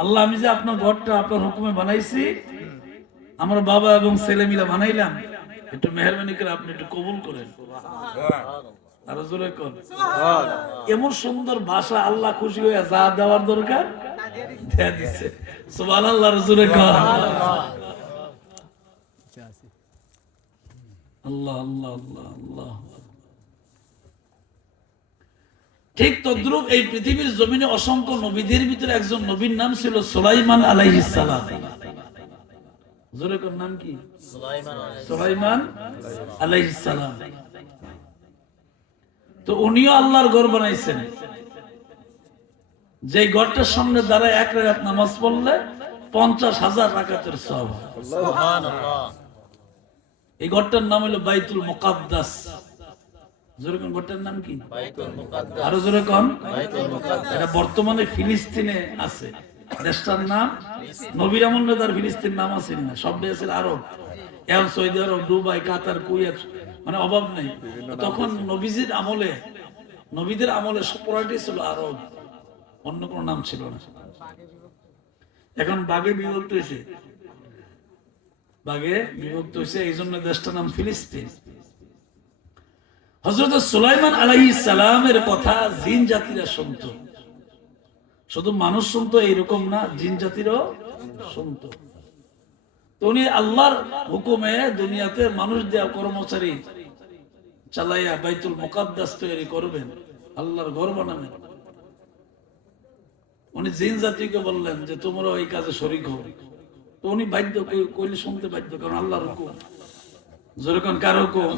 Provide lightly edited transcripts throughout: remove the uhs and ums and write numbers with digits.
আল্লাহ আমি যে আপনার ঘরটা আপনার হুকুমে বানাইছি, আমরা বাবা এবং ছেলে মিলে বানাইলাম, একটু মেহরবানি করে আপনি একটু কবুল করেন। আরো জোরে কর। এমন সুন্দর ভাষা, আল্লাহ খুশি হয়ে যা দেওয়ার দরকার দেয়া দিচ্ছে। সুবহানাল্লাহ, আরো জোরে কর। আল্লাহ আল্লাহ আল্লাহ আল্লাহ। ঠিক তদ্রুপ এই পৃথিবীর জমিনে অসংখ্য নবীদের ভিতরে একজন নবীর নাম ছিল সুলাইমান আলাইহিস সালাম। জোরে কর, নাম কি? সুলাইমান আলাইহিস সালাম। তো উনিও আল্লাহর ঘর বানাইছেন, যে ঘরটার সামনে দাঁড়ায় এক রাকাত নামাজ পড়লে 50,000 রাকাতের সওয়াব। সুবহানাল্লাহ। এই ঘরটার নাম হলো বাইতুল মুকাদ্দাস। জোরে কোন ঘরটার নাম কি? বাইতুল মুকাদ্দাস। আরো জোরে কোন? বাইতুল মুকাদ্দাস। এটা বর্তমানে ফিলিস্তিনে আছে। দেশটার নাম নবীর আমলে তার ফিলিস্তিন নাম আছে না, সব দেশ আরব, এখন সৌদি আরব, দুবাই, কাতার, কুয়েত, মানে অভাব নেই। তখন নবীজির আমলে, নবীদের আমলে পুরাটি ছিল আরব, অন্য কোনো নাম ছিল না। এখন বাগে বিভক্ত হয়েছে, বাগে বিভক্ত হয়েছে, এই জন্য দেশটার নাম ফিলিস্তিন। হযরত সুলাইমান আলাইহিস সালামের কথা জিন জাতিরা শুনত, শুধু মানুষ শুনতো এরকম না, জিন জাতিরও শুনতো। তো উনি আল্লাহর হুকুমে দুনিয়াতে মানুষ দেয়া কর্মচারী চালাইয়া বাইতুল মুকাদ্দাস তৈরি করবেন, আল্লাহর ঘর বানাবেন। উনি জিন জাতিকে বললেন যে তোমরা এই কাজে শরীক হও। তো উনি বাধ্য, কইলে শুনতে বাধ্য, কারণ আল্লাহর হুকুম। যেরকম কার হুকুম?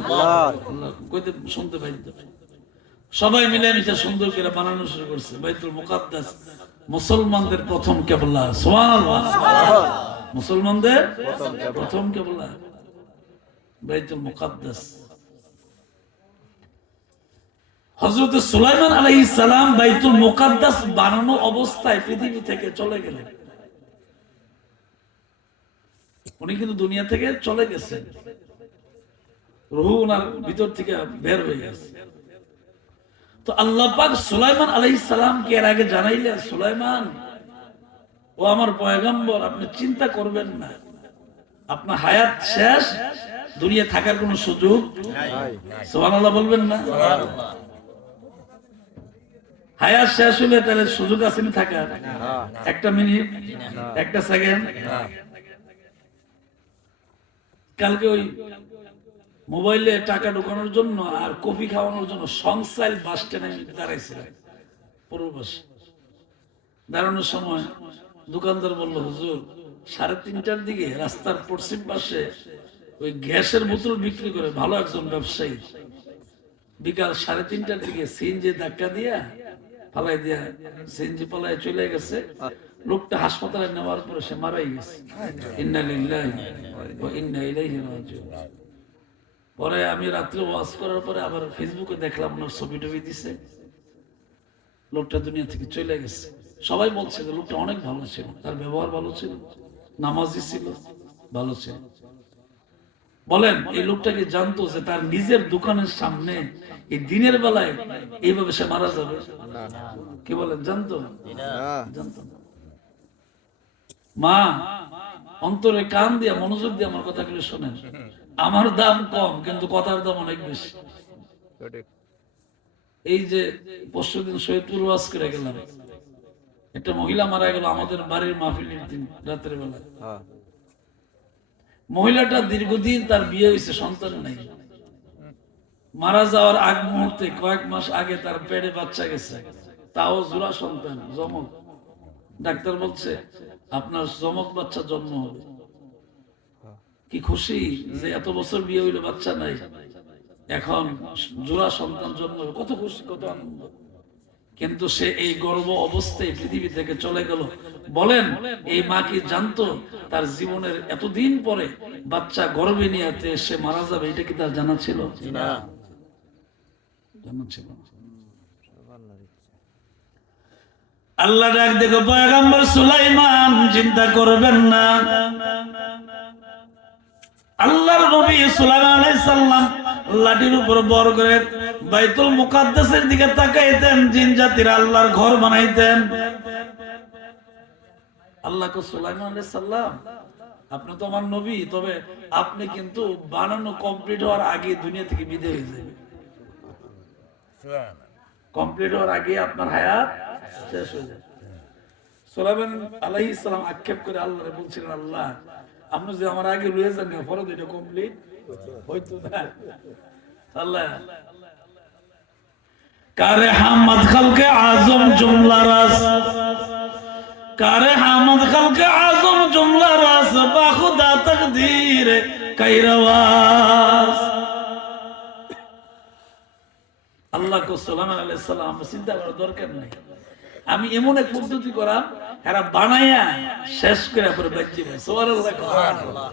আল্লাহ কইতে শুনতে বাধ্য। সবাই মিলে মিশে সুন্দর করে বানানো শুরু করছে বাইতুল মুকাদ্দাস, মুসলমানদের প্রথম কিবলা। সুবহানাল্লাহ। মুসলমানদের প্রথম কিবলা বাইতুল মুকাদ্দাস। হযরত সুলাইমান আলাইহিস সালাম বাইতুল মুকাদ্দাস বানানো অবস্থায় পৃথিবী থেকে চলে গেলেন। উনি কিন্তু দুনিয়া থেকে চলে গেছেন, রূহ ওনার ভিতর থেকে বের হয়ে গেছে। তো আল্লাহ পাক সুলাইমান আলাইহিস সালামকে এর আগে জানাইলেন, সুলাইমান ও আমার পয়গম্বর, আপনি চিন্তা করবেন না, আপনার হায়াত শেষ, দুনিয়া থাকার কোনো সুযোগ নাই। সুবহানাল্লাহ বলবেন না? হায়াত শেষ হলে তাহলে সুযোগ আছে না থাকার? একটা মিনিট, একটা সেকেন্ড। কালকে ওই মোবাইলে টাকা ঢোকানোর জন্য আর কফি খাওয়ানোর জন্য সংসাইল বাস স্ট্যান্ডে দাঁড়াইছিলাম, পূর্ববাসী। দাঁড়ানোর সময় দোকানদার বলল, হুজুর 3:30টার দিকে রাস্তার পশ্চিম পাশে ওই গ্যাসের বোতল বিক্রি করে ভালো একজন ব্যবসায়ী বিকাল 3:30টার দিকে সিএনজি ধাক্কা দিয়া পালাই দিয়া সিএনজি পালায় চলে গেছে। লোকটা হাসপাতালে নেওয়ার পরে সে মারাই গেছে। ইন্না লিল্লাহি ওয়া ইন্না ইলাইহি রাজিউন। পরে আমি রাত্রে ওয়াজ করার পরে আবার ফেসবুকে দেখলাম ওনার ছবি টবি দিছে, লোকটা দুনিয়া থেকে চলে গেছে। সবাই বলছে যে লোকটা অনেক ভালো ছিল, তার ব্যবহার ভালো ছিল, নামাজি ছিল, ভালো ছিল। বলেন এই লোকটাকে জানতো যে তার নিজের দোকানের সামনে এই দিনের বেলায় এইভাবে সে মারা যাবে? কি বলেন, জানতো? জানতো না। মা অন্তরে কান দিয়া মনোযোগ দিয়ে আমার কথাগুলো শোনেন। আমার দাম কম কিন্তু কথার দাম অনেক বেশি। এই যে পরশুদিন সৈয়দপুর ওয়াজ করে গেলাম, একটা মহিলা মারা গেল আমাদের বাড়ির মাহফিলের দিন রাতের বেলা। মহিলাটা দীর্ঘদিন তার বিয়ে হয়েছে, সন্তান নাই। মারা যাওয়ার আগ মুহূর্তে কয়েক মাস আগে তার পেটে বাচ্চা গেছে, তাও জোড়া সন্তান, যমক। ডাক্তার বলছে আপনার যমক বাচ্চা জন্ম হবে। কি খুশি যে এত বছর বিয়ে হইলে বাচ্চা নাই, এখন জোড়া সন্তান জন্ম হবে, কত খুশি, কত আনন্দ। কিন্তু সে এই গর্ভ অবস্থায় পৃথিবী থেকে চলে গেল। বলেন এই মা কি জানতো তার জীবনের এতদিন পরে বাচ্চা গর্ভে নিয়ে সে মারা যাবে? এটা কি তার জানা ছিল? না, জানা ছিল না। আল্লাহ ডাক দেখো, পয়গম্বর সুলাইমান চিন্তা করবেন না। আল্লাহর নবী সুলাইমান আলাইহিস সালাম লাঠির উপর বর করে বাইতুল মুকাদ্দাসের দিকে তাকাইতেন, জিন জাতিরা আল্লাহর ঘর বানাইতেন। আল্লাহ কো সুলাইমান আলাইহিস সালাম আপনি তো আমার নবী, তবে আপনি কিন্তু বানানো কমপ্লিট হওয়ার আগে দুনিয়া থেকে বিদায় হয়ে যাবেন। কমপ্লিট হওয়ার আগে আপনার হায়াত শেষ হয়ে যাবে। সুলাইমান আলাইহিস সালাম আক্ষেপ করে আল্লাহরে বলছিলেন, আল্লাহ আপনি যে আমার আগে রয়ে যান ফরজ এটা কমপ্লিট হইতো না। আল্লাহ কারে হামদ খালকে আজম জুমলা রাস, কারে হামদ খালকে আজম জুমলা রাস বা খুদা তকদীর কাইরওয়াস। আল্লাহ কো সুলাইমান আলাইহিস সালাম চিন্তা করার দরকার নাই, আমি এমন এক পদ্ধতি করাম এরা বানাইয়া শেষ করে পরে বাজিবে। সুবহানাল্লাহ।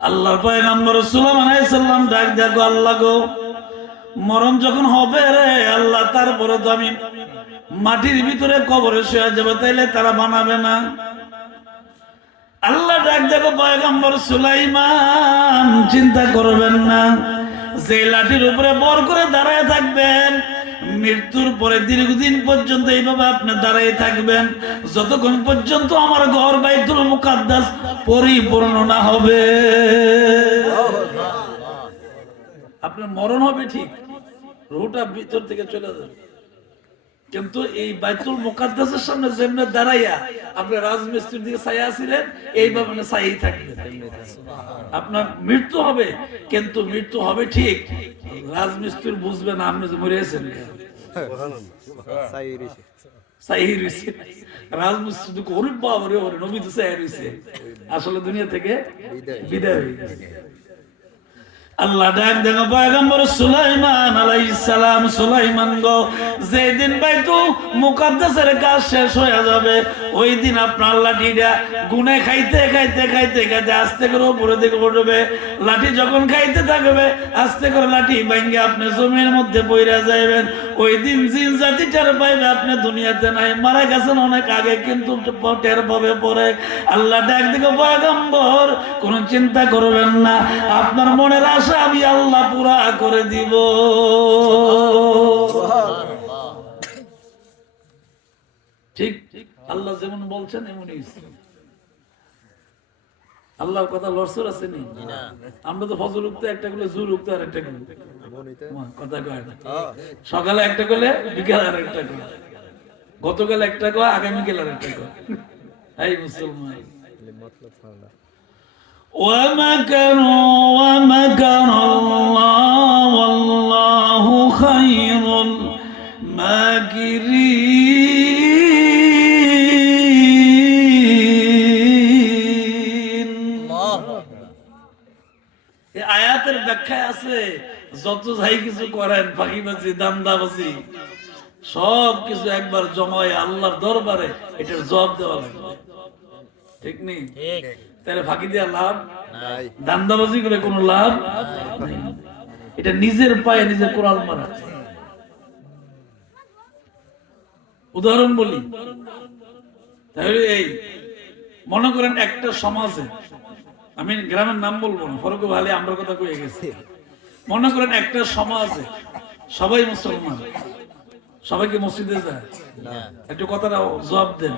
আল্লাহর পয়গম্বর সুলাইমান আলাইহিস সালাম ডাক দেখো, আল্লাহ গো মরণ যখন হবে রে আল্লাহ, তারপরে তো আমি মাটির ভিতরে কবরে শুয়ে যাবে, তাইলে তারা বানাবে না। আল্লাহ ডাক দেখো, পয়গম্বর সুলাইমান চিন্তা করবেন না, যে লাঠির উপরে বর করে দাঁড়ায় থাকবেন মৃত্যুর পরে দীর্ঘদিন পর্যন্ত এইভাবে আপনি দাঁড়ায় থাকবেন যতক্ষণ পর্যন্ত আমার ঘর বাইতুল মুকাদ্দাস পরিপূর্ণ না হবে। আপনার মরণ হবে ঠিক, রুহটা ভিতর থেকে চলে যাবে, কিন্তু এই বাইতুল মুকাদ্দাসের সামনে যেমনে দাঁড়াইয়া আপনি রাজমিস্ত্রির দিকে ছায়া ছিলেন এইভাবে ছায়াই থাকবেন। আপনার মৃত্যু হবে, কিন্তু মৃত্যু হবে ঠিক, রাজমিস্ত্রি বুঝবে না আপনি যে মরেছেন। রাজমিস্ত্রি গরিব বাবরে ওরে নবী তো ছায়া রয়েছে, আসলে দুনিয়া থেকে বিদায় হয়ে গেছে। আল্লাহ ডাক দেখো পয়গম্বর সুলাইমান আলাইহিস সালাম, সুলাইমান গো যেদিন বাইতুল মুকাদ্দাসের কাজ শেষ হয়ে যাবে ওই দিন আপনার লাঠিটা গুনে খাইতে খাইতে খাইতে খাইতে আস্তে করে উপরে দিকে উঠবে। লাঠি যখন খাইতে থাকবে আস্তে করে লাঠি ভাঙ্গে আপনি জমির মধ্যে পইরা যাইবেন। ওই দিন জিন জাতি টের পাইবে আপনি দুনিয়াতে নাই, মারা গেছেন অনেক আগে, কিন্তু টের পাবে পরে। আল্লাহ ডাক দেখো পয়গম্বর কোন চিন্তা করবেন না, আপনার মনের আশা আমি আল্লাহ পুরা করে দিব। ঠিক আল্লাহ যেমন বলছেন এমনই। আল্লাহর কথা লড়ছর আছে নি? আমরা তো ফজর উঠতে একটা করলে জোর উঠতে আর একটা করলে কথা কয় না, সকালে একটা করলে বিকেল আর একটা করে, গতকাল একটা কয় আগামীকাল আর একটা কয়। এই মুসলমান ومكروا ومكر الله والله خير الماكرين। এই আয়াতের ব্যাখ্যায় আছে যত যাই কিছু করেন ফাঁকিবাজি দান্দাবাজি সব কিছু একবার জমায় আল্লাহর দরবারে এটার জবাব দেওয়া লাগবে। ঠিক নেই? তাহলে ফাঁকি দেওয়া লাভ নাই, দান্দাবাজি করে কোনো লাভ নাই। এটা নিজের পায়ে নিজে কোরাল মারা। উদাহরণ বলি, তাহলে এই মনে করেন একটা সমাজে, আমি গ্রামের নাম বলবো না, ফরক ভালো আমরা কথা কয়ে গেছি, মনে করেন একটা সমাজে সবাই মুসলমান, সবাইকে মসজিদে যায়, একটু কথাটা জবাব দেন,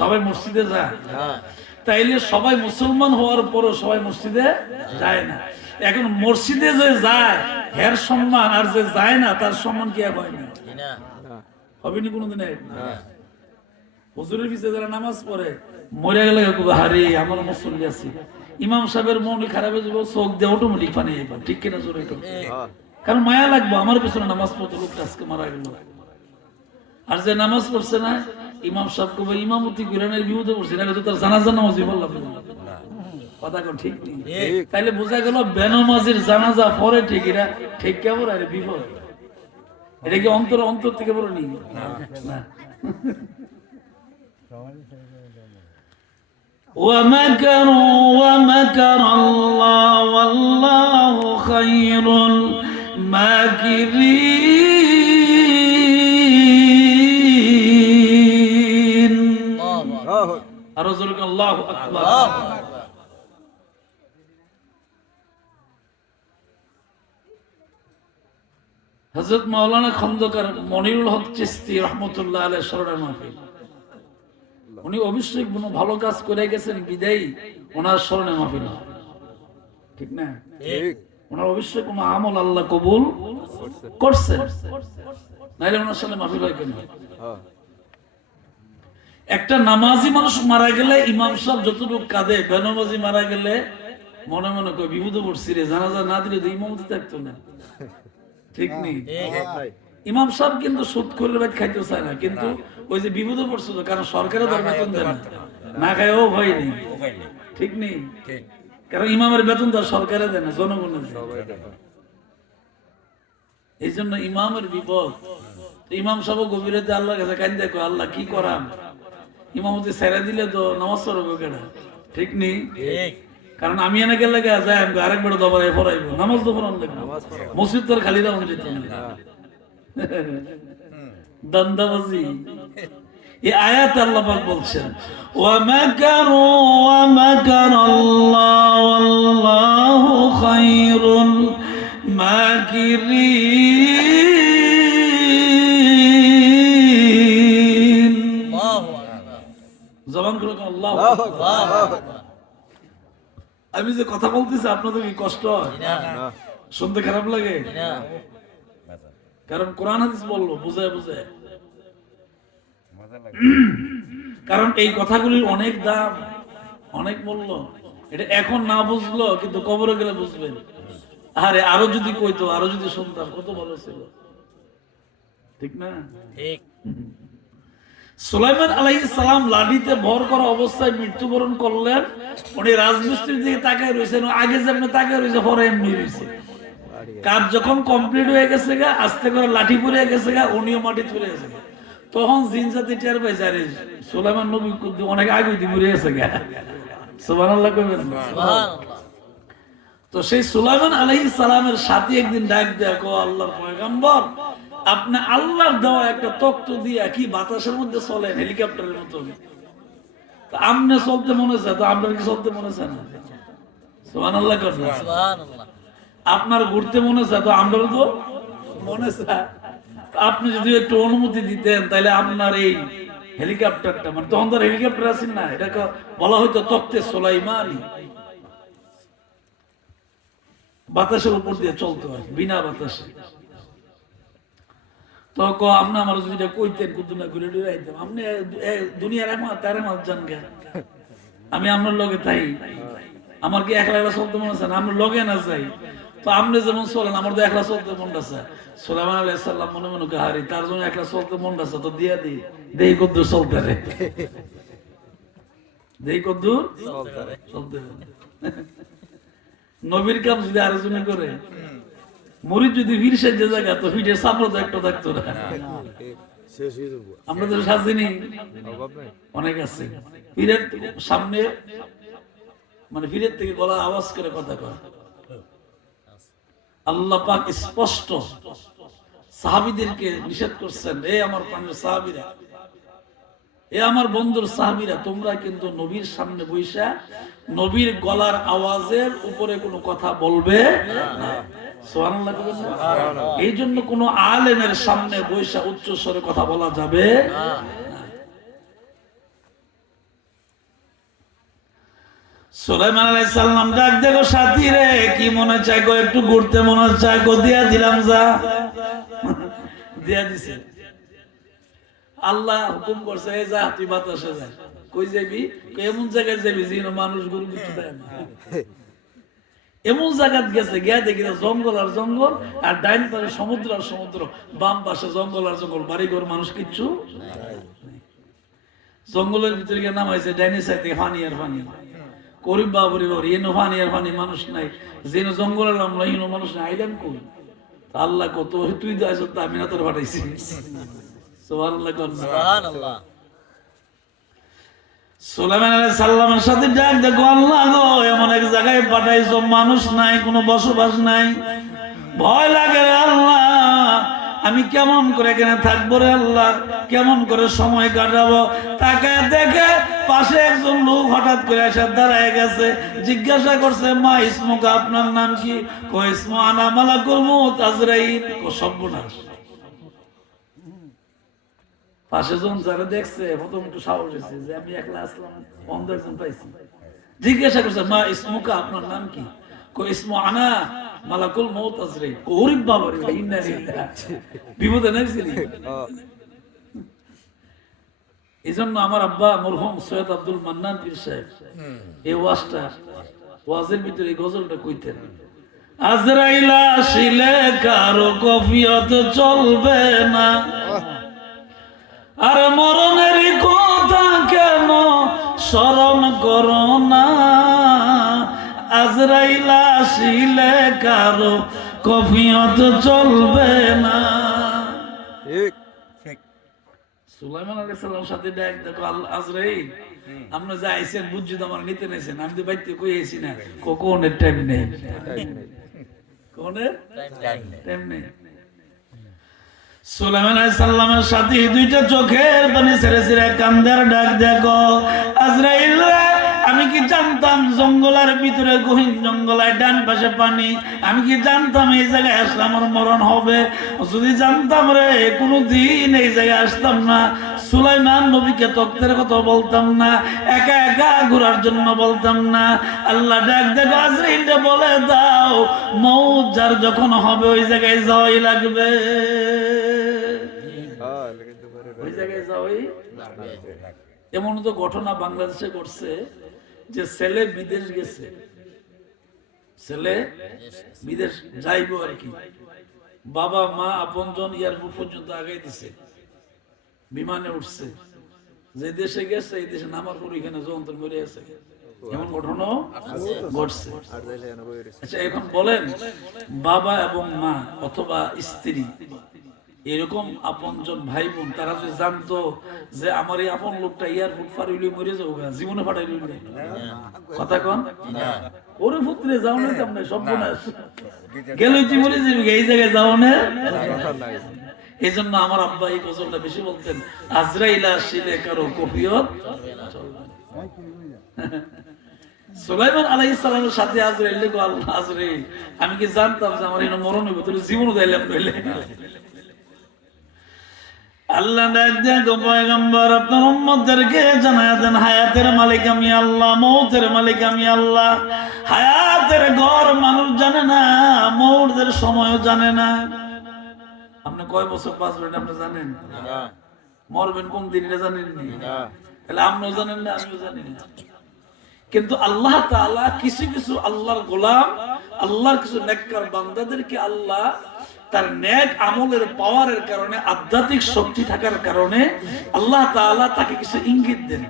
সবাই মসজিদে যায়, তাইলে সবাই মুসলমান হওয়ার পরও সবাই মসজিদে যায় না। এখন মসজিদে যে যায় এর সম্মান আর যে যায় না তার সম্মান কি হয় না? হবে নি কোনোদিন? হুজুরের পিছনে যারা নামাজ পড়ে মরে গেলে হারে আমার মুসল্লি আছি, ইমাম সাহেবের মন খারাপ হয়ে যাবো, চোখ দিয়ে অটোমেটিক পানি এবার, ঠিক কিনা জোরে? কারণ মায়া লাগবো আমার পিছনে নামাজ পড়তে, লোকটা আজকে মারা গেল। আর যে নামাজ পড়ছে না ইমাম সাহেব কবে ইমামতি কোরআনের বিরুদ্ধে পড়ছে না, তার জানাজা নামাজই বললাম কথা কোন ঠিক নেই। তাইলে বোঝা গেল বেনামাজির জানাজা পরে ঠিক, এটা ঠিক কেমন আরে বিপদ, এটা কি অন্তর অন্তর থেকে বলে নি না। ومكروا ومكر الله والله خير الماكرين। আল্লাহু আকবার। হযরত মাওলানা খন্দকার মনিরুল হক চিশতি রাহমাতুল্লাহ আলাইহি স্মরণে মাহফিল উনি অবশ্যই কোনো ভালো কাজ করে গেছেন বিদায়ী ওনার স্মরণে মাহফিল, ঠিক না? ওনার অবশ্যই কোনো আমল আল্লাহ কবুল করছে, নাইলে ওনার সামনে মাহফিল হয় কেন? একটা নামাজি মানুষ মারা গেলে ইমাম সাহেব যতটুকু কাঁদে, বেনামাজি মারা গেলে মনে মনে করে বিপদে পড়ছি রে, জানাজা না দিলে তো ইমামতি থাকতো না, ঠিক নেই? ইমাম সাহেব কিন্তু সুদ করে ভাত খাইতে চায় না, কিন্তু ওই যে বিপদে পড়ছিল কারণ সরকারে তার বেতন দেয় না, না খায় ও ভয় নেই, ঠিক নেই? কারণ ইমামের বেতন তার সরকারে দেয় না, জনগণের দেয়। এই জন্য ইমামের বিপদ। ইমাম সাহেব গভীরতে আল্লাহর কাছে কান্দে কয়, আল্লাহ কি করাম, ইমামতি ছেড়ে দিলে তো নামাজ পড়বো কেনা, ঠিক নেই? কারণ আমি এনে গেলে যাই আরেকবার দবাই পড়াইব, নামাজ তো পড়ান লাগবে, মসজিদ তোর খালি দাম যেত না, দান্দাবাজি। এই আয়াত আল্লাহ পাক বলছেন, ওয়া মাকারু ওয়া মাকারাল্লাহু ওয়াল্লাহু খায়রুল মাকিরিন। জবান খুলে আল্লাহু আকবার। আমি যে কথা বলতেছি আপনাদের কি কষ্ট হয়? শুনতে খারাপ লাগে? কারণ কোরআন হাদিস বললো বুঝায় বুঝায়, কারণ এই কথাগুলির অনেক দাম, অনেক মূল্য। এটা এখন না বুঝলো কিন্তু কবরে গেলে বুঝবেন। আরে আরো যদি কইতো, আরো যদি শুনতাম কত ভালো ছিল, ঠিক না? ঠিক। সুলাইমান আলাইহিস সালাম লাঠিতে ভর করা অবস্থায় মৃত্যুবরণ করলেন। উনি রাজমিস্ত্রির দিকে তাকায় রয়েছেন, আগে যেমন তাকায় রয়েছে পরে এমনি রয়েছে। কাজ যখন কমপ্লিট হয়ে গেছে গা, আস্তে করে লাঠি পড়ে গেছে গা, উনিও মাটি চলে গেছে, তখন জিন জাতি টের পাইছে আরে সুলাইমান নবী অনেক আগে মরে গেছে গা। সুবহানাল্লাহ কইবেন না? তো সেই সুলাইমান আলাইহিস সালামের সাথে একদিন ডাক দেয়া, কো আল্লাহর পয়গম্বর, আপনি আল্লাহর দেওয়া একটা তক্ত দিয়া কি বাতাসের মধ্যে চলেন হেলিকপ্টারের মতো, আমনে চলতে মনে চায় তো আপনার কি চলতে মনে চায় না? সুবহানাল্লাহ করেন। সুবহানাল্লাহ। আপনার ঘুরতে মনে চায় তো আমারও তো মনে চায়। আপনি যদি একটু অনুমতি দিতেন তাহলে আপনার এই হেলিকপ্টারটা, মানে তখন তো হেলিকপ্টার আছেন না, এটাকে বলা হয়তো তক্তে সুলাইমানি, বাতাসের উপর দিয়ে চলতে হয় বিনা বাতাসে। তো আপনি আমার যদি এটা কইতেন কুতুনা ঘুরে ঘুরে আইতাম, আপনি দুনিয়ার তারে মাছ জান গে, আমি আপনার লগে তাই, আমার কি একলা একলা চলতে মনে চায় না, আমরা লগে না যাই, তো আপনি যেমন চলেন আমার তো একলা চলতে মন আছে। সুলাইমান আলাইহিস সালাম মনে মনে হারি তার জন্য একলা চলতে মন আছে, তো দিয়া দিই দেই কদ্দুর চলতে রে, দেই কদ্দুর চলতে। নবীর কাম যদি আরেকজনে করে, মরিদ যদি ভিড় সেজে জায়গা তো ভিড়ের সামনে তো একটা থাকতো না। আমরা তো সাজিনি অনেক আছে পীরের সামনে, মানে পীরের থেকে গলা আওয়াজ করে কথা কয়। আল্লাহ পাক স্পষ্ট সাহাবীদেরকে নিষেধ করছেন, এ আমার প্রাণের সাহাবীরা, এ আমার বন্ধুর সাহাবীরা, তোমরা কিন্তু নবীর সামনে বইসা নবীর গলার আওয়াজের উপরে কোনো কথা বলবে না। সুবহানাল্লাহ বলেন না? এই জন্য কোনো আলেমের সামনে বইসা উচ্চ স্বরে কথা বলা যাবে না। সুলাইমান আলাইহিস সালাম ডাক দেখো সাথী রে, কি মনে চায় গো, একটু ঘুরতে মনে চায় গো, দিয়া দিলাম, যা দিয়া দিছে। আল্লাহ হুকুম করছে, এই যা তুই বাতাসে যা। কই যাবি? এমন জায়গায় যাবি যেন মানুষ গরু কিছু দেয় না, এমন জায়গা গেছে, গিয়া দেখি জঙ্গল আর জঙ্গল, আর ডাইন পাশে সমুদ্র আর সমুদ্র, বাম পাশে জঙ্গল আর জঙ্গল, বাড়ি ঘর মানুষ কিচ্ছু। জঙ্গলের ভিতরে গিয়ে নামাইছে, ডাইনি সাইড থেকে পানি আর পানি, করিম বাবুরি বাবুরি, এনো পানি আর পানি, মানুষ নাই, যেন জঙ্গলের নামলা ইনো মানুষ নাই, আইলাম কই? আল্লাহ কত তুই যাইছ, আমি না তোর পাঠাইছি। সুবহানাল্লাহ সুবহানাল্লাহ। সুলাইমান আলাইহিস সালামের সাথে ডাক দেখো, আল্লাহ গো এমন এক জায়গায় পাঠাইছো মানুষ নাই, কোনো বসবাস নাই, ভয় লাগে রে আল্লাহ, আমি কেমন করে এখানে থাকবো রে আল্লাহ, কেমন করে সময় কাটাবো। তাকে দেখে পাশে একজন লোক হঠাৎ করে এসে দাঁড়ায় গেছে, জিজ্ঞাসা করছে, মা ইসমুকা, আপনার নাম কি? কো ইসমু আনা মালাকুল মউত আজরাইল। কো সর্বনাশ, পাশে যখন যারা দেখছে প্রথম একটু সাহস হয়েছে যে আমি একলা আসলাম, অন্ধ একজন পাইছি। জিজ্ঞাসা করছে মা ইসমুকা, আপনার নাম কি? ইসমু আনা মালাকুল মউত আজরাইল। ওরে বাবা রে, ইন্না লিল্লাহ, বিপদে নাইছিলি। এই জন্য আমার আব্বা মরহুম সৈয়দ আব্দুল মান্নান পীর সাহেব এই ওয়াজের ভিতরে এই গজলটা কইতেন, আজরাইল আসিলে কারো কফিয়ত চলবে না, আর মরণের কথা কেন স্মরণ করো না, আজরাইল আসিলে কারো কফিয়ত চলবে না। সুলাইমান আলাইহিস সালামের সাথে দেখো আজরাইল, আপনি যা আইছেন বুঝছি তো আমার নিতে নেছেন, আমি তো বাইতে কই আইছি না, কোনের টাইম নেই, কোনের টাইম নেই। সুলাইমান আলাইহিস সালামের সাথে দুইটা চোখের পানি ছেড়ে ছেড়ে কান্দার ডাক দেখো, আজরাইল আমি কি জানতাম জঙ্গলের ভিতরে গহীন জঙ্গলায় ডান পাশে পানি, আমি কি জানতাম এই জায়গায় আসলে আমার মরণ হবে? যদি জানতাম রে কোনদিন এই জায়গায় আসতাম না, সুলাইমান নবীকে তক্তের কথা বলতাম না, একা একা ঘোরার জন্য বলতাম না। আল্লাহ ডাক দেখো আজরাইলকে বলে দাও মউত যার যখন হবে ওই জায়গায় যাওয়াই লাগবে, ওই জায়গায় যাওয়াই। এমন তো ঘটনা বাংলাদেশে ঘটছে যে ছেলে বিদেশ গেছে, ছেলে বিদেশ যাইব আর কি, বাবা মা আপনজন এয়ারপোর্ট পর্যন্ত আগাই দিছে, বিমানে উঠছে, যে দেশে গেছে এই দেশে নামার পর এখানে যন্ত্র মরে আছে, এমন ঘটনা ঘটছে। আচ্ছা এখন বলেন, বাবা এবং মা অথবা স্ত্রী এরকম আপনজন ভাই বোন তারা যদি জানতো যে আমার এই আপন লোকটা এয়ারপোর্ট পার হইলে মরে যাবো, জীবনে ফাটাইল কথা কন, ওরে পুত্রে যাও না কেমন সব গেলে তুই মরে যাবি, এই জায়গায় যাও না। এই জন্য আমার আব্বা এই গজলটা বেশি বলতেন, আজরাইল আসিলে কারো কফিয়ত। সুলাইমান আলাইহিস সালামের সাথে আজরাইল কো, আল্লাহ আজরাইল আমি কি জানতাম যে আমার এই মরণ হইব, তুই জীবনও দিলাম কইলে। আল্লাহ ডাক দেন গো পয়গম্বর, আপনার উম্মতদেরকে জানায়া দেন হায়াতের মালিক আমি আল্লাহ, মউতের মালিক আমি আল্লাহ। হায়াতের ঘর মানুষ জানে না, মউতের সময়ও জানে না। আপনি কয় বছর বাঁচবেন আপনি জানেন? মরবেন কোন দিন এটা জানেন না, তাহলে আপনিও জানেন না আমিও জানি না। কিন্তু আল্লাহ তাআলা কিছু কিছু আল্লাহর গোলাম, আল্লাহর কিছু নেককার বান্দাদেরকে আল্লাহ তার নেক আমলের পাওয়ারের কারণে, আধ্যাত্মিক শক্তি থাকার কারণে আল্লাহ তাআলা তাকে কিছু ইঙ্গিত দেন।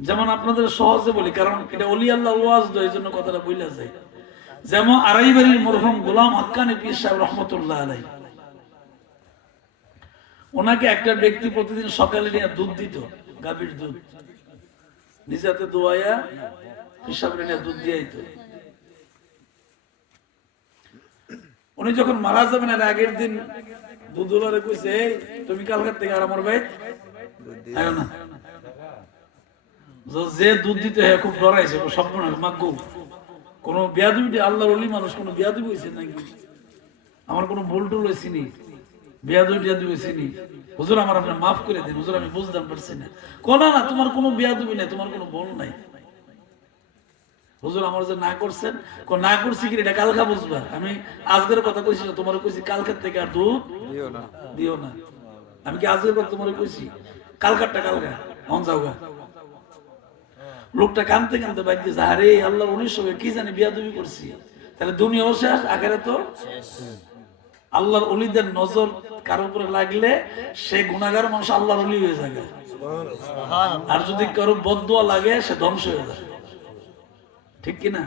যেমন আপনাদের সহজে বলি, কারণ এটা ওলি আল্লাহ ওয়াজ এই জন্য কথাটা বইলা যায়। যেমন আড়াইবাড়ির মরহুম গোলাম হাক্কানী পীর সাহেব রহমতুল্লাহ আলাইহি, ওনাকে একটা ব্যক্তি প্রতিদিন সকালে নিয়ে দুধ দিত, গাভীর দুধ, নিজে হাতে দোয়াইয়া পীর সাহেব নিয়ে দুধ দিয়াইতো। উনি যখন মারা যাবেন এর আগের দিন দুধওয়ালারে কইছে, এই তুমি কালকার থেকে আর আমার ভাই আয়ো না, যে দুধ দিতে হয় খুব ডরাইছে, স্বপ্ন মাগু কোন বিয়াদবি, আল্লাহর ওলি মানুষ কোন বিয়াদবি হয়েছে নাকি, আমার কোন ভুল টুল হয়েছে নি, বিয়াদবি হয়েছে নি, হুজুর আমার আপনি মাফ করে দিন, হুজুর আমি বুঝতাম পারছি না। কোনা না, তোমার কোনো বিয়াদবি নাই, তোমার কোনো ভুল নাই, হুজুর আমার যে না করছেন, না করছি কি এটা কালকা বুঝবা, আমি আজকের কথা কইছি না, তোমার কইছি কালকার থেকে আর দুধ দিও না। আমি কি আজকের কথা তোমার কইছি? কালকারটা কালকা মন যাওগা। লোকটা কানতে কানতে বাইতে যা, আরে আল্লাহর উনিশ কি জানি বিয়াদবি করছি, তাহলে দুনিয়াও শেষ, আখেরাত তো। আল্লাহর ওলিদের নজর কারো উপরে লাগলে সে গুনাহগার মানুষ আল্লাহর ওলি হয়ে যাবে, আর যদি কারো বদদুয়া লাগে সে ধ্বংস হয়ে যাবে, ঠিক কিনা?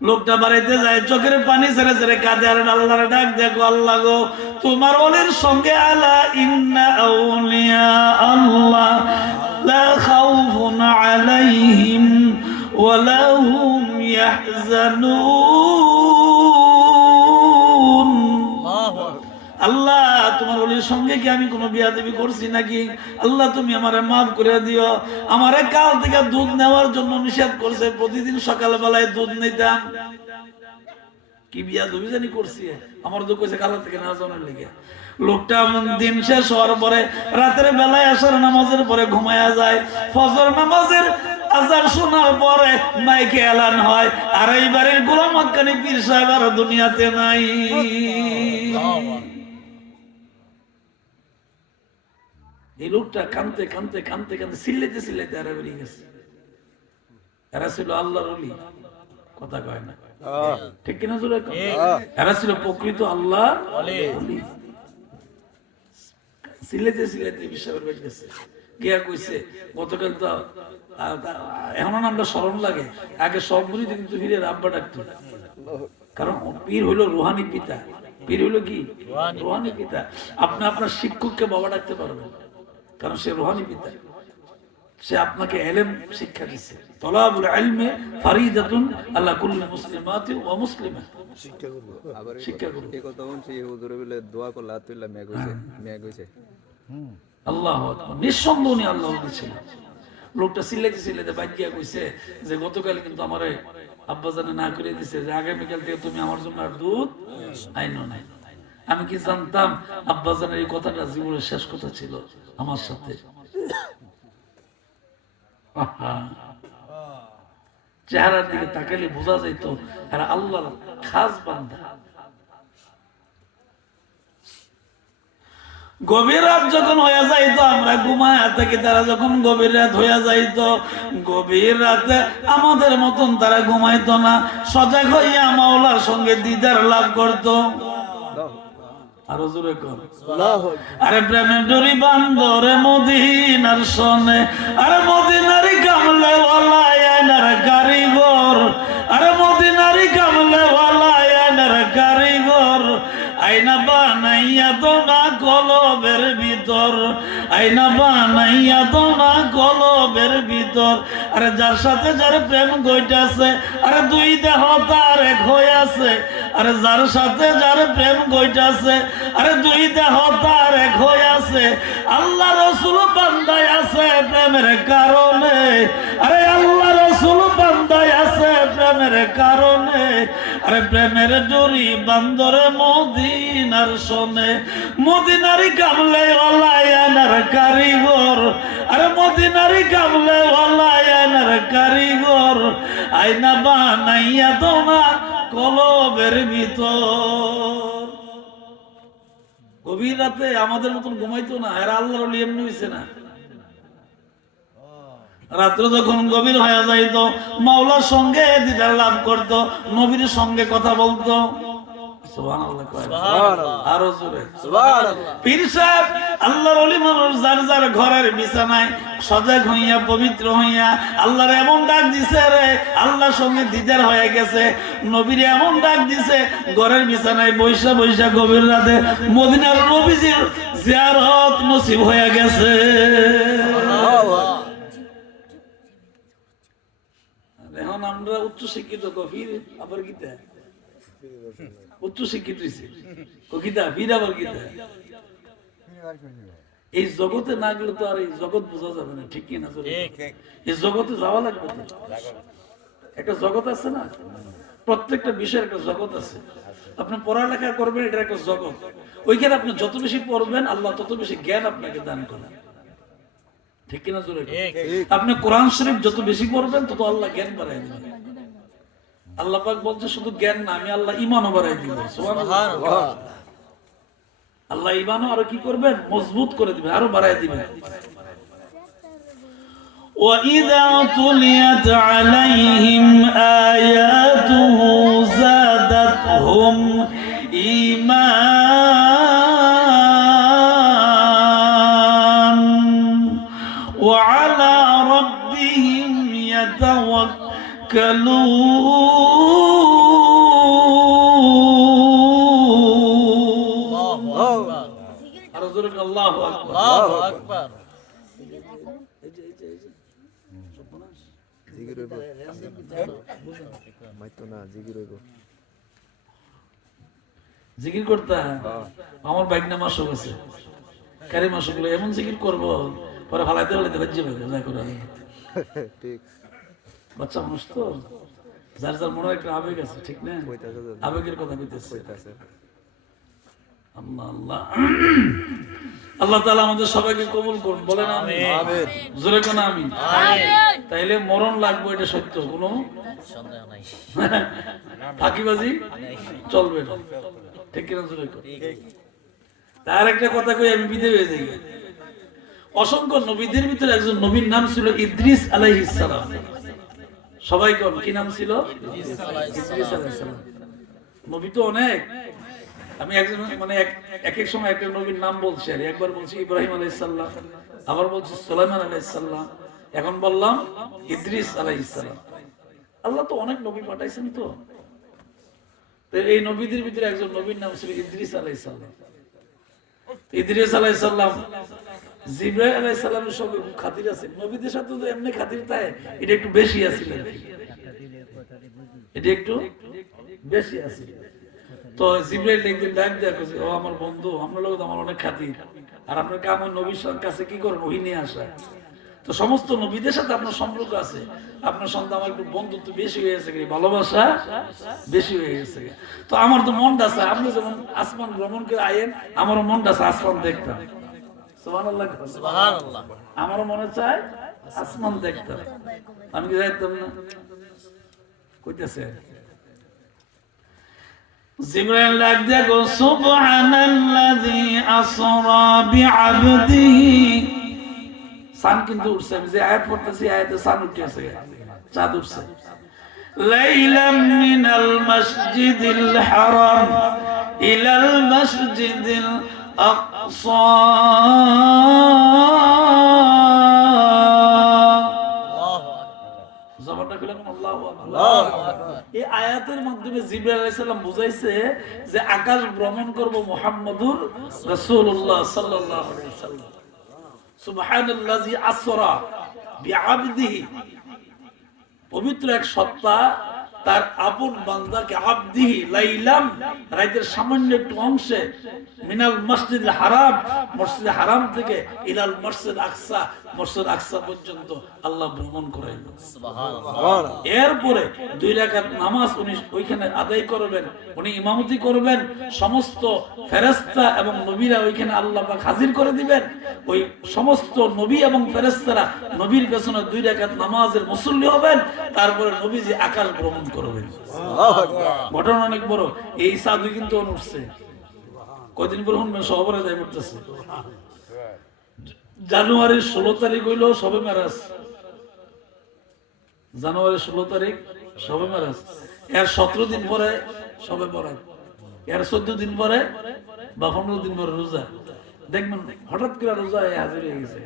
লোকটা বাড়িতে যায়, চোখের পানি ছেড়ে ছেড়ে কাঁদে, আর আল্লাহর ডাক দেখো, আল্লাহ গো তোমার ওলির সঙ্গে আলা ইন্না আউলিয়া আল্লাহ লা খাউফুন আলাইহিম ওয়া লা হুম ইয়াহজানুন। আল্লাহ তোমার ওলির সঙ্গে কি আমি কোনো বিয়াদবি করছি নাকি? আল্লাহ তুমি আমারে মাফ করে দিও। আমারে কাল থেকে দুধ নেওয়ার জন্য নিষেধ করছে, প্রতিদিন সকালবেলায় দুধ নিতাম, কি বিয়া অভিযানই করছি, আমার তো কইছে কালা থেকে না জানার লেগে। লোকটা দিন শেষ হওয়ার পরে রাতের বেলায় আসার নামাজের পরে ঘুমায়া যায়। ফজর নামাজের আজান শোনার পরে মাইকে এলান হয়, আর এই বাড়ির গোলাম হাক্কানি পীর সাহেব আর দুনিয়াতে নাই। এই লোকটা কানতে কানতে কানতে কানতে চিল্লাইতে চিল্লাইতে আর বেরিয়ে গেছে। এরা ছিল আল্লাহর ওলি, কথা কয় না, ঠিক কিনা জোরে? এরা ছিল প্রকৃত আল্লাহর ওলি। সিলেতে সিলেতে বিশ্বের বেশ গেছে গিয়া কইছে গতকাল তো এখন আমরা স্মরণ লাগে, আগে সব মুরিদ কিন্তু পীরের আব্বা ডাকতো, কারণ পীর হইলো রুহানি পিতা। পীর হইলো কি? রুহানি পিতা। আপনি আপনার শিক্ষককে বাবা ডাকতে পারবেন, কারণ সে রুহানি পিতা, সে আপনাকে ইলম শিক্ষা দিচ্ছে। তলাবুল ইলমি ফরিদাতুন আলা কুল্লি মুসলিমাতি ওয়া মুসলিমা। শিক্ষা করব, আবার শিক্ষা করব। এই কথা বলছি হুজুরে বলে দোয়া করলে আতুল্লাহ মেয়া কইছে। আল্লাহু আকবার। নিঃসন্দেহে উনি আল্লাহর ওলি ছিলেন। লোকটা সিলেতে সিলেতে বাকিয়া কইছে যে গতকাল কিন্তু আমারে আব্বা জানে না করে দিছে যে আগামীকাল থেকে তুমি আমার জন্য আর দুধ আইনো নাই। আমি কি জানতাম আব্বা জানের এই কথাটা জীবনের শেষ কথা ছিল আমার সাথে। চেহারার দিকে তাকালে বোঝা যাইতো এরা আল্লাহর খাস বান্দা। গভীর রাত যখন হয়ে যাইতো আমরা ঘুমায় থাকি, তারা যখন গভীর রাত হয়ে যাইতো, গভীর রাতে আমাদের মতন তারা ঘুমাইতো না, সজাগ হইয়া মাওলার সঙ্গে দিদার লাভ করতো। আরো জোরে কর। আরে প্রেমের ডুরি বান্দরে মদিনার সনে, আরে মদিনারি কামলে ওয়ালা আয়নার কারিগর, আরে মদিনারি কামলে ওয়ালা আয়নার কারিগর, আয়না বানাইয়া দোনা কলবের ভিতর, আয়না বানাইয়া দোনা কলবের ভিতর। আরে যার সাথে যার প্রেম গইটাছে, আরে দুই দেহ তার এক হয়ে আছে, আরে যার সাথে যার প্রেম গইটাছে, আরে দুই দেহ তার এক হয়ে আছে। আল্লাহ রাসূল বান্দায় আছে প্রেমের কারণে, আরে আল্লাহ রাসূল বান্দায় আছে প্রেমের কারণে। আরে প্রেমের ডুরি বান্দরে মদিনার সনে, মদিনারি কামলে ওয়ালা আয়নার কারিগর, আরে মদিনারি কামলে ওয়ালা আয়নার কারিগর, আয়না বানাইয়া দোনা কলবের ভিতর। গভীর রাতে আমাদের মতন ঘুমাইতো না, এরা আল্লাহর ওলি এমনি হইছে না। রাত্রে যখন গভীর হয়ে যাইতো মাওলার সঙ্গে দিদার লাভ করতো, নবীর সঙ্গে কথা বলতো। সুবহানাল্লাহ কয়, সুবহানাল্লাহ, আরো জোরে সুবহানাল্লাহ। পীর সাহেব আল্লাহর ওলি মানুষ যার যার ঘরের বিছানায় সজাগ হইয়া পবিত্র হইয়া আল্লাহর এমন ডাক দিছে, রে আল্লাহর সঙ্গে দিদার হয়ে গেছে। নবীর এমন ডাক দিছে, ঘরের বিছানায় বৈশা বৈশা গভীর রাতে মদিনার নবীজির জিয়ারত নসিব হয়ে গেছে। এখন আমরা উচ্চ শিক্ষিত, গভীর আবার গীতা উচ্চ শিক্ষিত হইছে, গীতা বীর আবার গীতা। এই জগতে না গেলে তো আর এই জগৎ বোঝা যাবে না, ঠিক কিনা? এই জগতে যাওয়া লাগবে। একটা জগৎ আছে না, প্রত্যেকটা বিষয়ের একটা জগৎ আছে। আপনি পড়ালেখা করবেন, এটা একটা জগৎ। ওইখানে আপনি যত বেশি পড়বেন আল্লাহ তত বেশি জ্ঞান আপনাকে দান করেন, ঠিক কিনা? জোরে আপনি কোরআন শরীফ যত বেশি পড়বেন তত আল্লাহ জ্ঞান বাড়াই দিবেন। আল্লাহ পাক বলছে শুধু জ্ঞান না, আমি আল্লাহ ঈমানও বাড়াই দিব। সুবহানাল্লাহ। আল্লাহ ঈমানও আরো কি করবেন? মজবুত করে দিবেন, আরো বাড়াই দিবেন। وَإِذَا تُلِيَتْ عَلَيْهِمْ آيَاتُهُ زَادَتْهُمْ إِيمَانًا وَعَلَى رَبِّهِمْ يَتَوَكَّلُونَ আল্লাহু আকবার, আল্লাহু আকবার। জিকির করতে আমার বাইক না মাসক আছে, কারি মাসক এমন জিকির করবো পরে ফালাইতে ফালাইতে বাজ্যে যা করে। বাচ্চা মানুষ তো যার যার মনে একটা আবেগ আছে, ঠিক না? আবেগের কথা কইতেছে। আল্লাহ আল্লাহ আল্লাহ তাআলা আমাদের সবাইকে কবুল করুন, বলেন আমিন। জোরে কোন আমিন। তাইলে মরণ লাগবে, এটা সত্য, কোনো সন্দেহ নাই, ফাঁকিবাজি চলবে না, ঠিক কিনা? জোরে কোন। তার একটা কথা কই, আমি বিদায় হয়ে যাই। অসংখ্য নবীদের ভিতরে একজন নবীর নাম ছিল ইদ্রিস আলাইহিস সালাম। সবাই কোন কি নাম ছিল? ইদ্রিস আলাইহিস সালাম। নবী তো অনেক, আমি একজন মানে এক এক সময় একটা নবীর নাম বলছি, আর একবার বলছি ইব্রাহিম আলাইহিস সালাম, আবার বলছি সুলাইমান আলাইহিস সালাম, এখন বললাম ইদ্রিস আলাইহিস সালাম। আল্লাহ তো অনেক নবী পাঠাইছেন, তো এই নবীদের ভিতরে একজন নবীর নাম ছিল ইদ্রিস আলাইহিস সালাম। ইদ্রিস আলাইহিস সালাম জিবরাইল আলাইহিস সালামের সঙ্গে খাতির আছে, নবীদের সাথে তো এমনি খাতির তাই, এটা একটু বেশি আছে, এটা একটু বেশি আছে। তো জিবরাইল একদিন ডাক দেয়া কইছে, ও আমার বন্ধু, আপনার লোক আমার অনেক খাতির, আর আপনার কাম ওই নবীর কাছে কি করেন, ওই নিয়ে আসা। তো সমস্ত নবীদের সাথে আপনার সম্পর্ক আছে, আপনার সন্তান আমার একটু বন্ধুত্ব বেশি হয়ে গেছে, ভালোবাসা বেশি হয়ে গেছে। তো আমার তো মনটা আছে, আপনি যেমন আসমান ভ্রমণ করে আয়েন, আমারও মনটা আছে আসমান দেখতাম। সুবহানাল্লাহ, সুবহানাল্লাহ। আমারও মনে চায় আসমান দেখতাম, আমি কি যাইতাম না? কইতেছে জিবরাইল ডাক দিয়া গো, সুবহানাল্লাযী আসরা বিআবদিহি। সান কিন্তু উঠছে, আমি যে আয়াত পড়তেছি আয়াতে সান উঠতেছে, চাঁদ উঠছে। লাইলাম মিনাল মাসজিদিল হারাম ইলাল মাসজিদিল আকসা। এই আয়াতের মাধ্যমে জিবরাইল আলাইহিস সালাম বুঝাইছে যে আকাশ ভ্রমণ করব মুহাম্মদুর রাসূলুল্লাহ সাল্লাল্লাহু আলাইহি ওয়াসাল্লাম। সুবহানাল্লাযী আসরা বিআবদিহি, পবিত্র এক সত্তা তার আপন বান্দাকে আবদিহি লাইলাম, রাতের সামান্য একটু অংশে, মিনাল মসজিদুল হারাম, মসজিদ হারাম থেকে ইলাল মসজিদ আকসা, মসজিদ আকসা পর্যন্ত আল্লাহ ভ্রমণ করাইল। সুবহানাল্লাহ। এরপরে 2 রাকাত নামাজ উনি ওইখানে আদায় করবেন, উনি ইমামতি করবেন, সমস্ত ফেরেশতা এবং নবীরা ওইখানে আল্লাহ পাক হাজির করে দিবেন। ওই সমস্ত নবী এবং ফেরেশতারা নবীর পেছনে 2 রাকাত নামাজের মুসল্লি হবেন, তারপরে নবীজি আকাশ ভ্রমণ করবেন। ঘটনা অনেক বড়। এই সাধু কিন্তু উঠছে কয়দিন পর শুনবেন, সহবরে যাই পড়তেছে। জানুয়ারির 16 তারিখ হইল শবে মেরাজ, জানুয়ারির 16 তারিখ শবে মেরাজ, এর 17 দিন পরে শবে বরাত, এর 14 দিন পরে বা 15 দিন পরে রোজা। দেখবেন হঠাৎ করে রোজা হাজির হয়ে গেছে,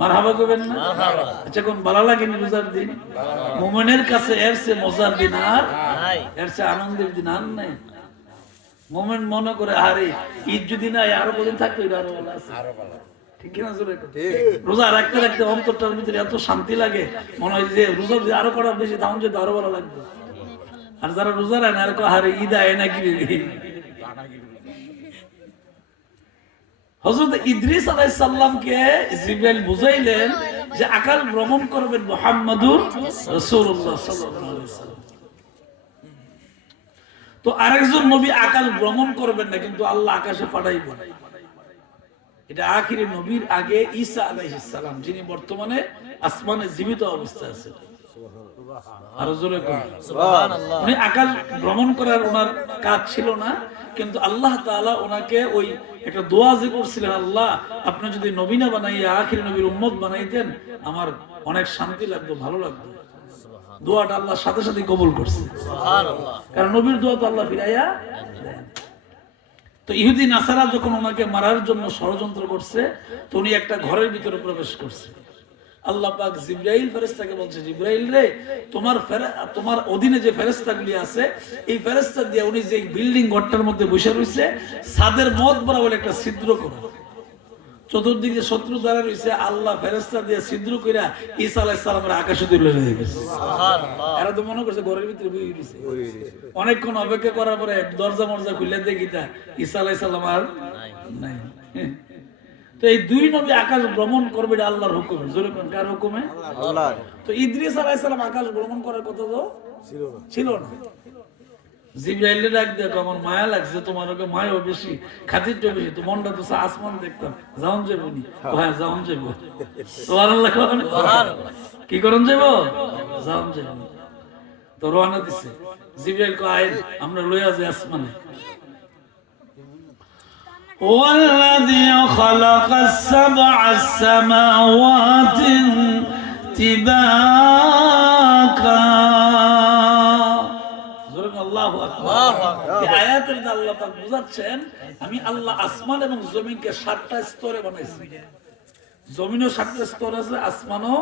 মারহাবা করবেন না? আচ্ছা, কোন ভালো লাগেনি রোজার দিন? মুমিনের কাছে এর চেয়ে মজার দিন আর এর চেয়ে আনন্দের দিন আর নাই। মুমিন মনে করে আরে ঈদ যদি না আরো কদিন থাকতো, এটা আরো ভালো আছে, ঠিক না? রোজা রাখতে রাখতে অন্তরটার ভিতরে এত শান্তি লাগে, মনে হয় যে রোজা যদি আরো করা বেশি দাম যেত আরো ভালো লাগবে। আর যারা রোজা রায় না আর আরে ঈদ আয় নাকি, হযরত ইদ্রিস আলাইহিস সালামকে জিবরাইল বুঝাইলেন যে আকাশ ভ্রমণ করবেন মুহাম্মদুর রাসূলুল্লাহ সাল্লাল্লাহু আলাইহি ওয়াসাল্লাম। তো আরেকজন নবী আকাশ ভ্রমণ করবেন না, কিন্তু আল্লাহ আকাশে পাঠাইবেন। এটা আখিরি নবীর আগে ঈসা আলাইহিস সালাম, যিনি বর্তমানে আসমানে জীবিত অবস্থায় আছেন। আরো জোরে সুবহানাল্লাহ। উনি আকাশ ভ্রমণ করার ওনার কাজ ছিল না, কিন্তু আল্লাহ তাআলা ওনাকে ওই একটা দোয়া যে করছিলেন, আল্লাহ আপনি যদি নবী না বানাইয়া আখিরি নবীর উম্মত বানাইতেন আমার অনেক শান্তি লাগতো, ভালো লাগতো। দোয়াটা আল্লাহ সাথে সাথে কবুল করছে, সুবহানাল্লাহ। কারণ নবীর দোয়া তো আল্লাহ ফিরাইয়া দেন। তো ইহুদি নাসারা যখন ওনাকে মারার জন্য ষড়যন্ত্র করছে, তো উনি একটা ঘরের ভিতরে প্রবেশ করছে। আল্লাহ পাক জিবরাইল ফেরেশতাকে বলছে, জিবরাইল রে, তোমার অধীনে যে ফেরেশতাগুলি আছে, এই ফেরেশতা দিয়ে উনি যে বিল্ডিং ঘরটার মধ্যে বসে রয়েছে, ছাদের মত বরাবর একটা ছিদ্র করো। চতুর্দিকে শত্রু দ্বারা রয়েছে, আল্লাহ ফেরেশতা দিয়ে ছিদ্র কইরা ঈসা আলাইহিস সালামের আকাশে তুলে নিয়ে গেছে। সুবহানাল্লাহ। এরা তো মনে করছে ঘরের ভিতরে বই রয়েছে। অনেকক্ষণ অপেক্ষা করার পরে দরজা মরজা খুলে দেখি তা ঈসা আলাইহিস সালাম আর নাই। তো এই দুই নবী আকাশ ভ্রমণ করবে এটা আল্লাহর হুকুমে। জোরে কোন কার হুকুমে? আল্লাহ। তো ইদ্রিস আলাইহিস সালাম আকাশ ভ্রমণ করার কথা তো ছিল না। জিবরাইল ডাক দেখো, আমার মায়া লাগছে, তোমার ওকে মায়াও বেশি, খাতিরটা বেশি, তো মনটা তো আসমান দেখতাম, যাওন যাবো নি? হ্যাঁ যাওন যাবো। সুবহানাল্লাহ। কি করুন যাবো? যাওন যাবো। তো রওনা দিছে। জিবরাইল কয় আইন, আমরা লইয়া যাই আসমানে। والذي خلق السبع السماوات طباقا। আল্লাহু আকবার। এই আয়াতের মধ্যে আল্লাহ পাক বুঝাচ্ছেন, আমি আল্লাহ আসমান এবং জমিনকে 7টা স্তরে বানাইছি। জমিনও 7টা স্তর আছে, আসমানও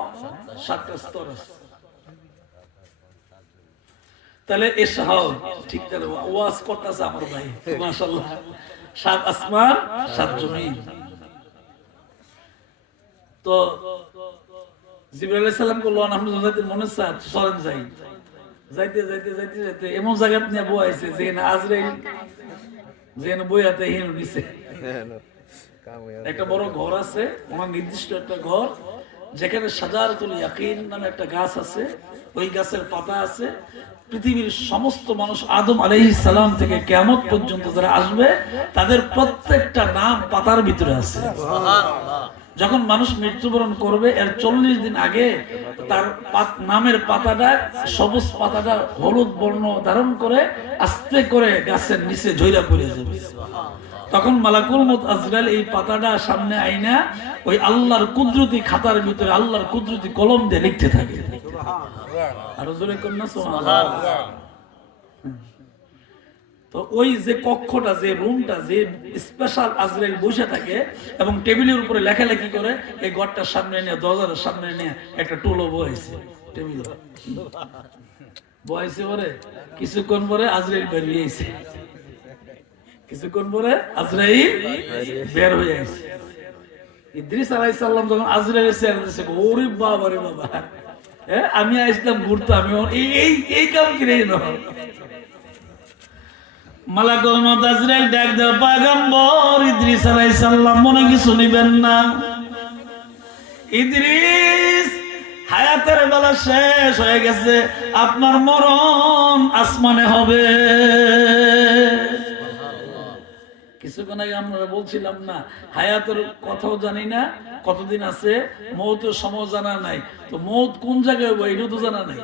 7টা স্তর আছে। তাহলে এসহাও ঠিক তাহলে ওয়াজ করতেছে আমার ভাই, মাশাআল্লাহ। 7 আসমান 7 জমিন। তো জিবরাইল আলাইহিস সালাম কো লন আমরা যাইতে মনে চায়, চলেন যাই। যাইতে যাইতে যাইতে যাইতে এমন জায়গা নিয়ে বইছে যেখানে আজরাইল যেখানে বইয়াতে হিন নিছে। একটা বড় ঘর আছে, ওনার নির্দিষ্ট একটা ঘর, যেখানে সাজারাতুল ইয়াকিন নামে একটা গাছ আছে। ওই গাছের পাতা আছে। পৃথিবীর সমস্ত মানুষ আদম আলাইহিস সালাম থেকে কিয়ামত পর্যন্ত যারা আসবে তাদের প্রত্যেকটা নাম পাতার ভিতরে আছে। সুবহানাল্লাহ। যখন মানুষ মৃত্যুবরণ করবে এর 40 দিন আগে তার নামের পাতাটা, সবুজ পাতাটা হলুদ বর্ণ ধারণ করে আস্তে করে গাছের নিচে ঝইরা পড়ে যাবে। তখন মালাকুল মউত আজরাইল এই পাতাটা সামনে আইনা ওই আল্লাহর কুদরতি খাতার ভিতরে আল্লাহর কুদরতি কলম দিয়ে লিখতে থাকে। আরো জোরে কোন না সুবহানাল্লাহ। তো ওই যে কক্ষটা, যে রুমটা, যে স্পেশাল আজরাইল বসে থাকে এবং টেবিলের উপরে লেখালেখি করে, এই ঘরটার সামনে নিয়ে, দরজার সামনে নিয়ে একটা টুলও বয়েছে টেবিলে বয়েছে। পরে কিছুক্ষণ পরে আজরাইল বের হয়ে আইছে। কিছুক্ষণ পরে আজরাইল বের হয়ে আইছে। ইদ্রিস আলাইহিস সালাম যখন আজরাইলের চেহারা দেখছে, ওরে বাবা রে বাবা, আমি আসলাম ঘুরতে, আমি এই কাম কিনে না। মালাকুল মউত আজরাইল ডাক দাও, পয়গম্বর ইদ্রিস আলাইহিস সালাম মনে কিছু নিবেন না। ইদ্রিস হায়াতের বেলা শেষ হয়ে গেছে, আপনার মরণ আসমানে হবে। কিছুক্ষণ আগে আমরা বলছিলাম না, হায়াতের কথাও জানি না, কতদিন আছে, মৌতের সময় জানা নাই। তো মৌত কোন জায়গায় হবে এটাও তো জানা নাই,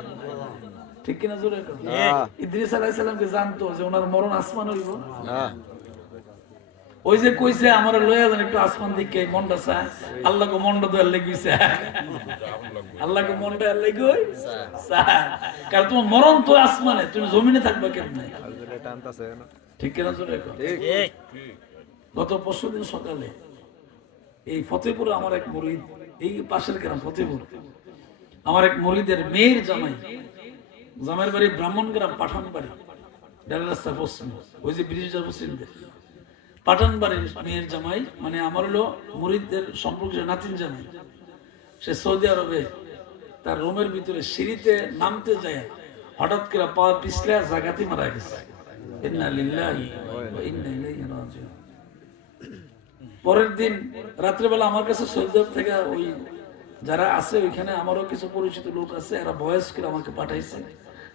ঠিক কিনা? জোরে ইদ্রিস আলাইহিস সালামকে জানতো যে ওনার মরণ আসমান হইব। ওই যে কইছে আমার লইয়া যান একটু আসমান দিকে, মনটা চায়, আল্লাহকে মনটা দেওয়ার লেগেছে, আল্লাহকে মনটা দেওয়ার লেগে চায়। কারণ তোমার মরণ তো আসমানে, তুমি জমিনে থাকবে কেমনে? ঠিক কিনা? জোরে গত পরশুদিন সকালে এই ফতেপুরে আমার এক মুরিদ, এই পাশের গ্রাম ফতেপুর, আমার এক মুরিদের মেয়ের জামাইয়ের বাড়ি ব্রাহ্মণগ্রাম পাঠান বাড়ি, ডাল রাস্তা পশ্চিম, ওই যে ব্রিজটা পশ্চিম পাঠান বাড়ির মেয়ের জামাই, মানে আমার হলো মুরিদদের সম্পর্ক নাতিন জামাই। সে সৌদি আরবে তার রুমের ভিতরে সিঁড়িতে নামতে যায় হঠাৎ করে পা পিছলে জাগাতি মারা গেছে। ইন্না লিল্লাহি ওয়া ইন্না ইলাইহি রাজিউন। পরের দিন রাত্রেবেলা আমার কাছে সৌদি আরব থেকে ওই যারা আছে ওইখানে আমারও কিছু পরিচিত লোক আছে, এরা ভয়েস করে আমাকে পাঠাইছে।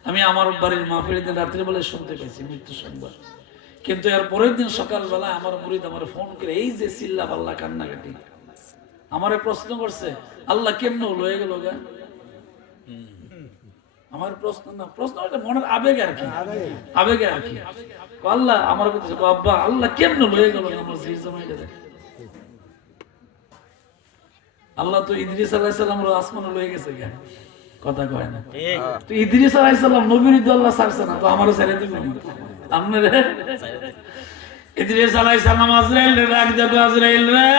আমি আমার বাড়ির মাহফিলের দিন রাত্রিবেলায় শুনতে পাইছি মৃত্যু সংবাদ। কিন্তু এর পরের দিন সকালবেলা আমার মুরিদ আমার ফোন করে এই যে চিল্লা পাল্লা কান্নাকাটি, আমারে প্রশ্ন করছে, আল্লাহ কেমনে লয়ে গেল গা? আমার প্রশ্ন না, প্রশ্ন মনের আবেগ আর কি, আবেগে আর কি। আল্লাহ আমার কথা, আব্বা আল্লাহ কেমনে লয়ে গেল আমার জির জামাইটা দেখে। আল্লাহ তো ইদ্রিস আলাইহিস সালামের আসমানে লয়ে গেছে কেন? কথা কয় না। তো ইদ্রিস আলাইহিস সালাম নবীর তো আল্লাহ ছাড়ছে না, তো আমারও ছেড়ে দিবেন আপনারে? ইদ্রিস আলাইহিস সালাম আজরাইল রে ডাক দাও, আজরাইল রে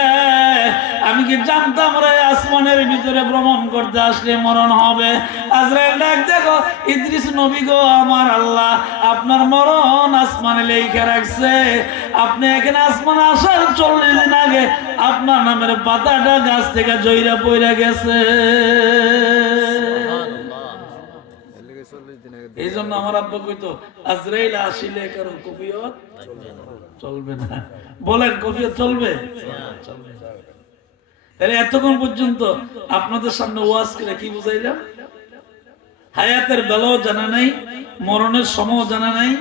আমি কি জানতাম রে আসমানের ভিতরে ভ্রমণ করতে আসলে মরণ হবে? আজরাইল ডাক দেখো, ইদ্রিস নবী গো, আমার আল্লাহ আপনার মরণ আসমানে লেখা রাখছে। আপনি এখানে আসমানে আসার 40 দিন আগে আপনার নামের পাতাটা গাছ থেকে জইরা পইরা গেছে। এই জন্য আমার আব্বা কইতো, আজরাইল আসিলে কারো কফিয়ত চলবে না। বলেন কফিয়ত চলবে? চলবে। তাহলে এতক্ষণ পর্যন্ত আপনাদের সামনে ওয়াজ করে কি বুঝাইলাম? হায়াতের বেলাও জানা নাই, মরণের সময়ও জানা নাই,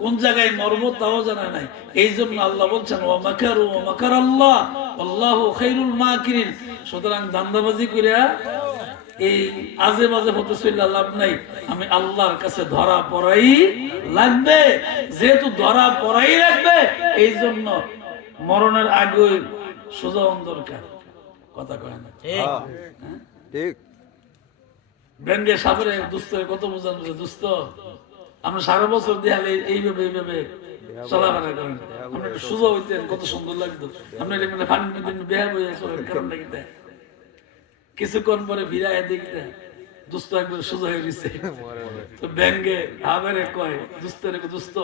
কোন জায়গায় মরব তাও জানা নাই। এই জন্য আল্লাহ বলছেন ওয়া মাকারু ওয়া মাকারাল্লাহ আল্লাহু খায়রুল মাকিরিন। সুতরাং দান্দাবাজি কইরা এই আজে বাজে হতে চললে লাভ নাই। আমি আল্লাহর কাছে ধরা পড়াই লাগবে। যেহেতু ধরা পড়াই লাগবে, এই জন্য মরণের আগে সোজা দরকার। কথা কয় না? ঠিক। ব্যাঙ্গে সাপের দুস্থ কত বোঝানো দুস্থ, আমরা সারা বছর দেয়ালে এইভাবে এইভাবে চলাফেরা করেন। আমরা একটু সোজা হইতেন কত সুন্দর লাগতো। আপনার পানি বেহার বইয়া চলেন, কারণটা কি? কিছুক্ষণ পরে ফিরাই দেখতে দুস্থ একবার সোজা হয়ে গেছে। তো ব্যাঙ্গে আবার কয় দুস্থ রে দুস্থ,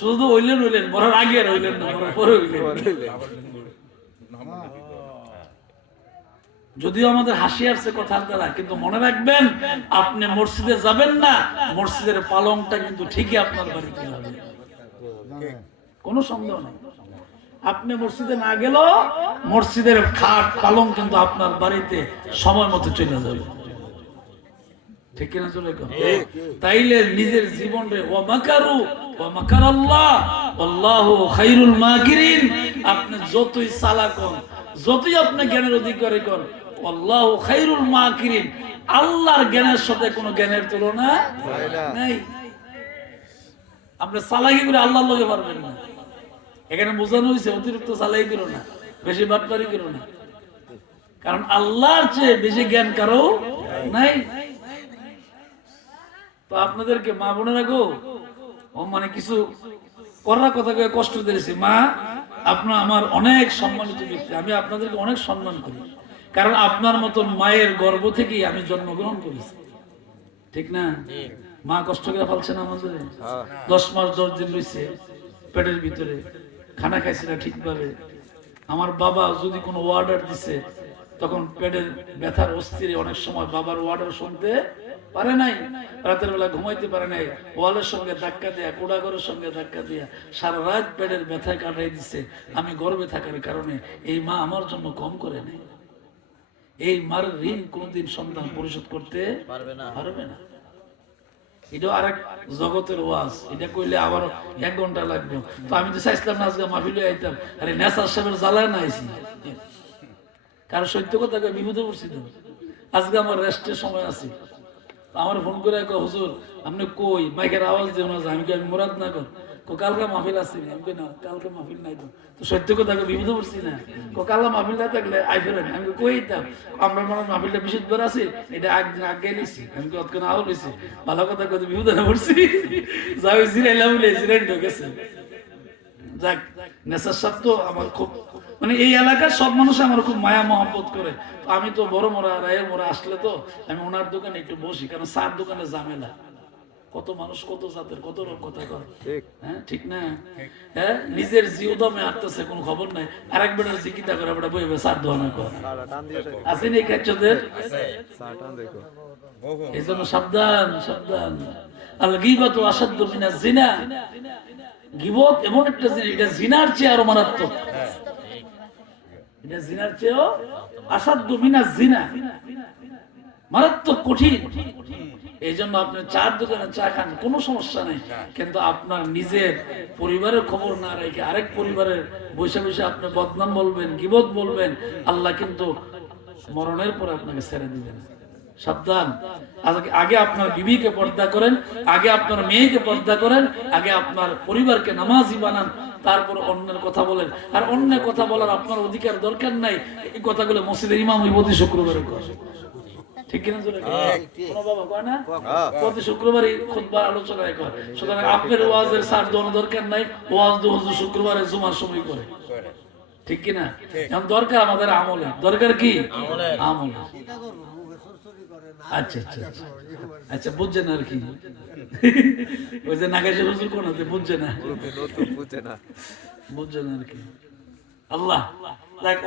শুধু হইলেন হইলেন, মরার আগে আর হইলেন না, মরার পরে হইলেন। যদিও আমাদের হাসি আসছে কথার দ্বারা, কিন্তু মনে রাখবেন আপনি মসজিদে যাবেন না, মসজিদের পালংটা কিন্তু ঠিকই আপনার বাড়িতে যাবে, কোনো সন্দেহ নেই। আপনি মসজিদে না গেলেও মসজিদের খাট পালং কিন্তু আপনার বাড়িতে সময় মতো চলে যাবে, ঠিক কিনা? চলে তাইলে নিজের জীবনে ওয়া মাকারু ওয়া মাকারাল্লাহ আল্লাহু খায়রুল মাকিরিন। আপনি যতই চালাক হন, যতই আপনি জ্ঞানের অধিকারী হন, আল্লাহু খায়রুল মাকিরিন, আল্লাহর জ্ঞানের সাথে কোনো জ্ঞানের তুলনা নাই। আপনি চালাকি করে আল্লাহর লগে পারবেন না। এখানে বোঝানো হয়েছে অতিরিক্ত চালাকি করো না, বেশি বাটপারি করো না, কারণ আল্লাহর চেয়ে বেশি জ্ঞান কারো নাই। তো আপনাদেরকে মা বোনেরা গো, মানে কিছু করার কথা কষ্ট দিয়েছি। মা, আপনার আমার অনেক সম্মানিত ব্যক্তি, আমি আপনাদেরকে অনেক সম্মান করি, কারণ আপনার মতন মায়ের গর্ভ থেকেই আমি জন্মগ্রহণ করেছি, ঠিক না? মা কষ্ট করে ফেলছে না আমাদের, 10 মাস 10 দিন রয়েছে পেটের ভিতরে, খানা খাইছে না ঠিকভাবে। আমার বাবা যদি কোনো অর্ডার দিছে, তখন পেটের ব্যথার অস্থিরে অনেক সময় বাবার অর্ডার শুনতে পারে নাই, রাতের বেলা ঘুমাইতে পারে নাই, ওয়ালের সঙ্গে ধাক্কা দেয়া, কোড়াগরের সঙ্গে ধাক্কা দেয়া সারা রাত পেটের ব্যথায় কাটাই দিচ্ছে। আমি গর্বে থাকার কারণে এই মা আমার জন্য কম করে নেই। এই মার ঋণ কোনদিন সন্তান পরিশোধ করতে পারবে না। এটা আরেক জগতের ওয়াজ, এটা কইলে আবার 1 ঘন্টা লাগবে। তো আমি তো চাইছিলাম না আজকে মাহফিলে আইতাম, আরে নেসার সাহেবের জ্বালায় না আইছি, কারণ সত্য কথা বিপদে পড়ছি। তো আজকে আমার রেস্টের সময় আছে, আমার ফোন করে হুজুর আপনি কই, মাইকের আওয়াজ দিও না, আমি মুরাদ না কর, কালকে মাহফিল আসছি, আমি না কালকে মাহফিল নাই। তো সত্য কথা বিপদে পড়ছি না, কালকে মাহফিল না থাকলে আই ফেরেন, আমি কইতাম আমরা মানে মাহফিলটা বিশুদ্ধবার আছে, এটা আগে নিছি, আমি অতক্ষণ আও লইছি, ভালো কথা কত বিপদে না পড়ছি, যাই জিরাইলাম জিরাই ঢুকেছে। যাক, নেশার সাথে তো আমার খুব, মানে এই এলাকার সব মানুষ আমার খুব মায়া মহব্বত করে। আমি তো বড় মোড়া রায়ের মোড়া আসলে তো আমি ওনার দোকানে একটু বসি, কারণ সার দোকানে ঝামেলা, কত মানুষ কত জাতের কত রকম কথা কয়, হ্যাঁ ঠিক না? হ্যাঁ, নিজের জিও দমে আসতেছে কোনো খবর নাই, আরেক বেটার জিকিতা করে বেটা বইবে সার দোকানে কয়, আছে নি খেচ্ছদের? এই জন্য সাবধান সাবধান। আল গীবাতু আসাদ্দু মিনাজ জিনা, গীবত এমন একটা জিনিস, এটা জিনার চেয়ে আরো মারাত্মক, এটা জিনার চেয়েও আসাদ্দু মিনাজ জিনা, মারাত্মক কঠিন। এই জন্য আপনি চার দোকানে চা খান, কোনো সমস্যা নেই, কিন্তু আপনার নিজের পরিবারের খবর না রেখে আরেক পরিবারের বসে বসে আপনি বদনাম বলবেন, গীবত বলবেন, আল্লাহ কিন্তু মরণের পরে আপনাকে ছেড়ে দিবেন। সাবধান। আগে আপনার বিবিকে পর্দা করেন, আগে আপনার মেয়েকে পর্দা করেন, আগে আপনার পরিবারকে নামাজি বানান, তারপর অন্যের কথা বলেন। আর অন্যের কথা বলার আপনার অধিকার দরকার নাই, এই কথাগুলো মসজিদের ইমাম প্রতি শুক্রবারে করে, ঠিক কিনা? বাবা কয় না প্রতি শুক্রবারই খুতবা আলোচনায় করে। সুতরাং আপনার ওয়াজের সার দেওয়ার দরকার নাই, ওয়াজ শুক্রবারে জুমার সময় করে, ঠিক কিনা? এখন দরকার আমাদের আমলে, দরকার কি আমল। আচ্ছা আচ্ছা আচ্ছা, বুঝছেন আর কি, ওই যে নাগাশে হুজুর কোন বুঝছে না, বুঝছেন আর কি। আল্লাহ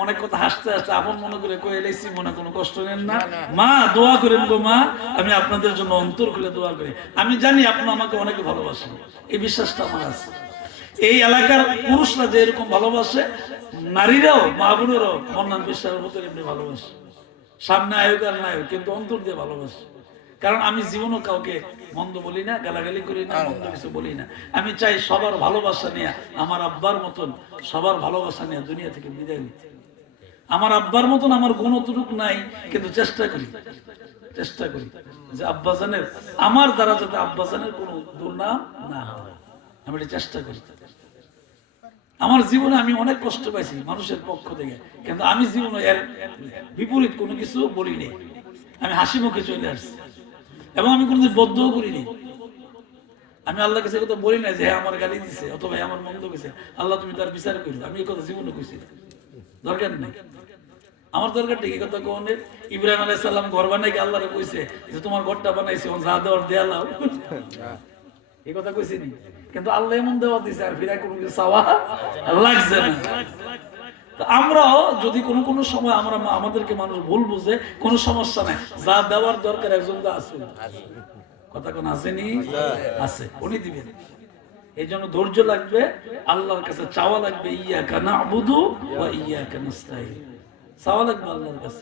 অনেক কথা হাসতে হাসতে আপন মনে করে কয়ে এলাইছি, মনে কোনো কষ্ট নেন না। মা দোয়া করেন গো মা, আমি আপনাদের জন্য অন্তর খুলে দোয়া করি। আমি জানি আপনারা আমাকে অনেক ভালোবাসেন, এই বিশ্বাসটা আমার আছে। এই এলাকার পুরুষরা যে এরকম ভালোবাসে, নারীরাও মা বোনেরাও মন্নান বিশ্বাসের মতো এমনি ভালোবাসে, সামনে আয়োগ আর নায়ক, কিন্তু অন্তর দিয়ে ভালোবাসে। কারণ আমি জীবনও কাউকে মন্দ বলি না, গালাগালি করি না, মন্দ কিছু বলি না। আমি চাই সবার ভালোবাসা নিয়ে, আমার আব্বার মতন সবার ভালোবাসা নিয়ে দুনিয়া থেকে বিদায় নিতে। আমার আব্বার মতন আমার গুণ অতটুকু নাই, কিন্তু চেষ্টা করি যে আব্বাজানের, আমার দ্বারা যাতে আব্বাজানের কোনো দুর্নাম না হয়, আমি এটা চেষ্টা করি। আমার জীবনে আমি অনেক কষ্ট পাইছি মানুষের পক্ষ থেকে, কিন্তু আমি জীবনে এর বিপরীত কোনো কিছু বলিনি। আমি হাসি মুখে চলে আসছি, এবং আমি কোনোদিন বদ্ধও করিনি। আমি আল্লাহ কাছে কথা বলি না যে হ্যাঁ আমার গালি দিছে অথবা আমার মন্দ গেছে, আল্লাহ তুমি তার বিচার করো। আমি এই কথা জীবনে কইছি, দরকার নেই আমার। দরকার ঠিক এই কথা কোনে ইব্রাহিম আলাইহিস সালাম ঘর বানাইকে আল্লাহরে কইছে যে তোমার ঘরটা বানাইছি ওন যা দেওয়ার দেয়া লাও, এই কথা কইছি নি? কিন্তু আল্লাহ এমন দেওয়া দিছে আর ফিরা কোনো কিছু চাওয়া লাগছে না। তো আমরাও যদি কোনো সময় আমরা আমাদেরকে মানুষ ভুল বুঝে, কোনো সমস্যা নাই, যা দেওয়ার দরকার একজন তো আছে, কথা কোন আসেনি? আছে, উনি দিবেন। এই জন্য ধৈর্য লাগবে, আল্লাহর কাছে চাওয়া লাগবে, ইয়াকা না'বুদু ওয়া ইয়াকা নাস্তাঈন, চাওয়া লাগবে আল্লাহর কাছে।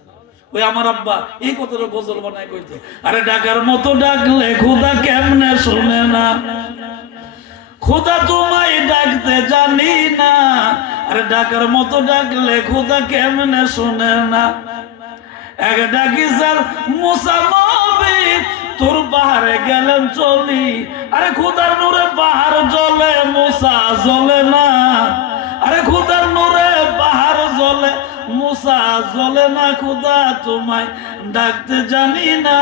ওই আমার আব্বা এই কথাটা গজল বানায় কইতো, আরে ডাকার মতো ডাকলে খোদা কেমনে শুনে না, খোদা তোমায় ডাকতে জানি না, আরে ডাকার মতো ডাকলে খোদা কেমনে শুনে না, এক ডাকি স্যার মুসা নবী তোর পাহাড়ে গেলেন চলি, আরে খোদার নূরে পাহাড় জ্বলে মুসা জ্বলে না, আরে খোদার নূরে পাহাড় জ্বলে মুসা জ্বলে না, খোদা তোমায় ডাকতে জানি না,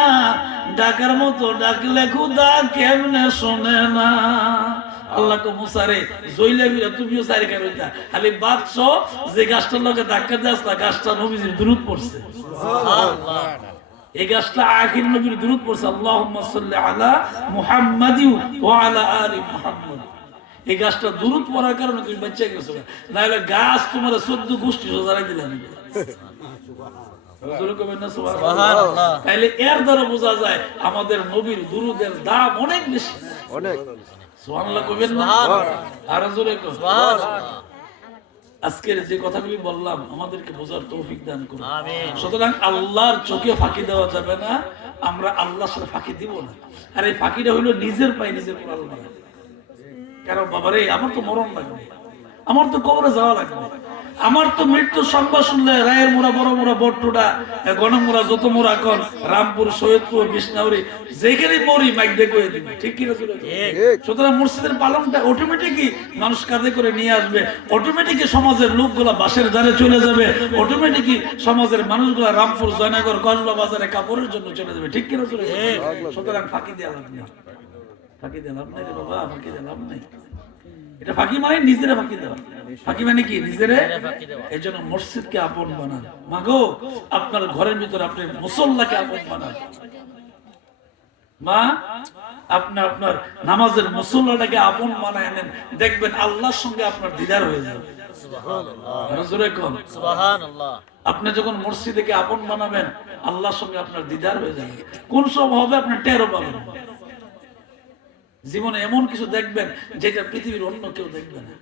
ডাকার মতো ডাকলে খোদা কেমনে শোনে না। আল্লাহ তো মুসারে জইলে বিরা তুমিও সারি কেন হইতা, খালি বাদশো যে গাছটার লগে ধাক্কা দিয়ে আসলা গাছটা নবীজির দুরূদ পড়ছে, সুবহানাল্লাহ। এই গাছটা আখির নবীর দুরূদ পড়ছে, আল্লাহুম্মা সাল্লি আলা মুহাম্মাদি ওয়া আলা আলি মুহাম্মাদ। এই গাছটা দুরূদ পড়ার কারণে তুমি বাঁচা গেছো, না হলে গাছ তোমার 14 গোষ্ঠী সজারাই দিলাম। সুবহানাল্লাহ। তাইলে এর দ্বারা বোঝা যায় আমাদের নবীর দুরূদের দাম অনেক বেশি, অনেক। সুবহানাল্লাহ কইবেন না? আরো জোরে কও সুবহানাল্লাহ। আজকের যে কথাগুলি বললাম আমাদেরকে বোঝার তৌফিক দান করুন, আমিন। সুতরাং আল্লাহর চোখে ফাঁকি দেওয়া যাবে না, আমরা আল্লাহর সাথে ফাঁকি দিব না। আর এই ফাঁকিটা হইলো নিজের পায়ে নিজের কোড়াল মারা। কারণ বাবারে আমার তো মরণ লাগবে, আমার তো কবরে যাওয়া লাগবে, আমার তো মৃত্যুর সংবাদ শুনলে রায়ের মোড়া, বড় মোড়া, বট্টুডা, গণমোড়া, যত মোড়া কর, রামপুর, সৈয়দপুর, বিষ্ণাউরি, যেখানে মরি মাইক দিয়ে কয়ে দিবে, ঠিক কিনা? সুতরাং মসজিদের পালনটা অটোমেটিকই মানুষ কাঁধে করে নিয়ে আসবে, অটোমেটিকই সমাজের লোকগুলা বাসের ধারে চলে যাবে, অটোমেটিকই সমাজের মানুষগুলা রামপুর, জয়নগর, কসবা বাজারে কাপড়ের জন্য চলে যাবে, ঠিক কিনা? সুতরাং ফাঁকি দেওয়া লাভ নেই, ফাঁকি দেওয়া লাভ নাই রে বাবা, ফাঁকি দেওয়া লাভ নাই। এটা ফাঁকি মানে নিজেরা ফাঁকি দেওয়া, ফাঁকি মানে কি? নিজেরা। এই জন্য মসজিদকে আপন বানান, মাগো আপনার ঘরের ভিতরে আপনি মুসল্লাকে আপন বানান, মা আপনি আপনার নামাজের মুসল্লাটাকে আপন বানায় নেন, দেখবেন আল্লাহর সঙ্গে আপনার দিদার হয়ে যাবে, সুবহানাল্লাহ। আপনি যখন মসজিদকে আপন বানাবেন আল্লাহর সঙ্গে আপনার দিদার হয়ে যাবে, কোন সব হবে আপনি টেরও পাবেন। জীবনে এমন কিছু দেখবেন যেটা পৃথিবীর অন্য কেউ দেখবে না,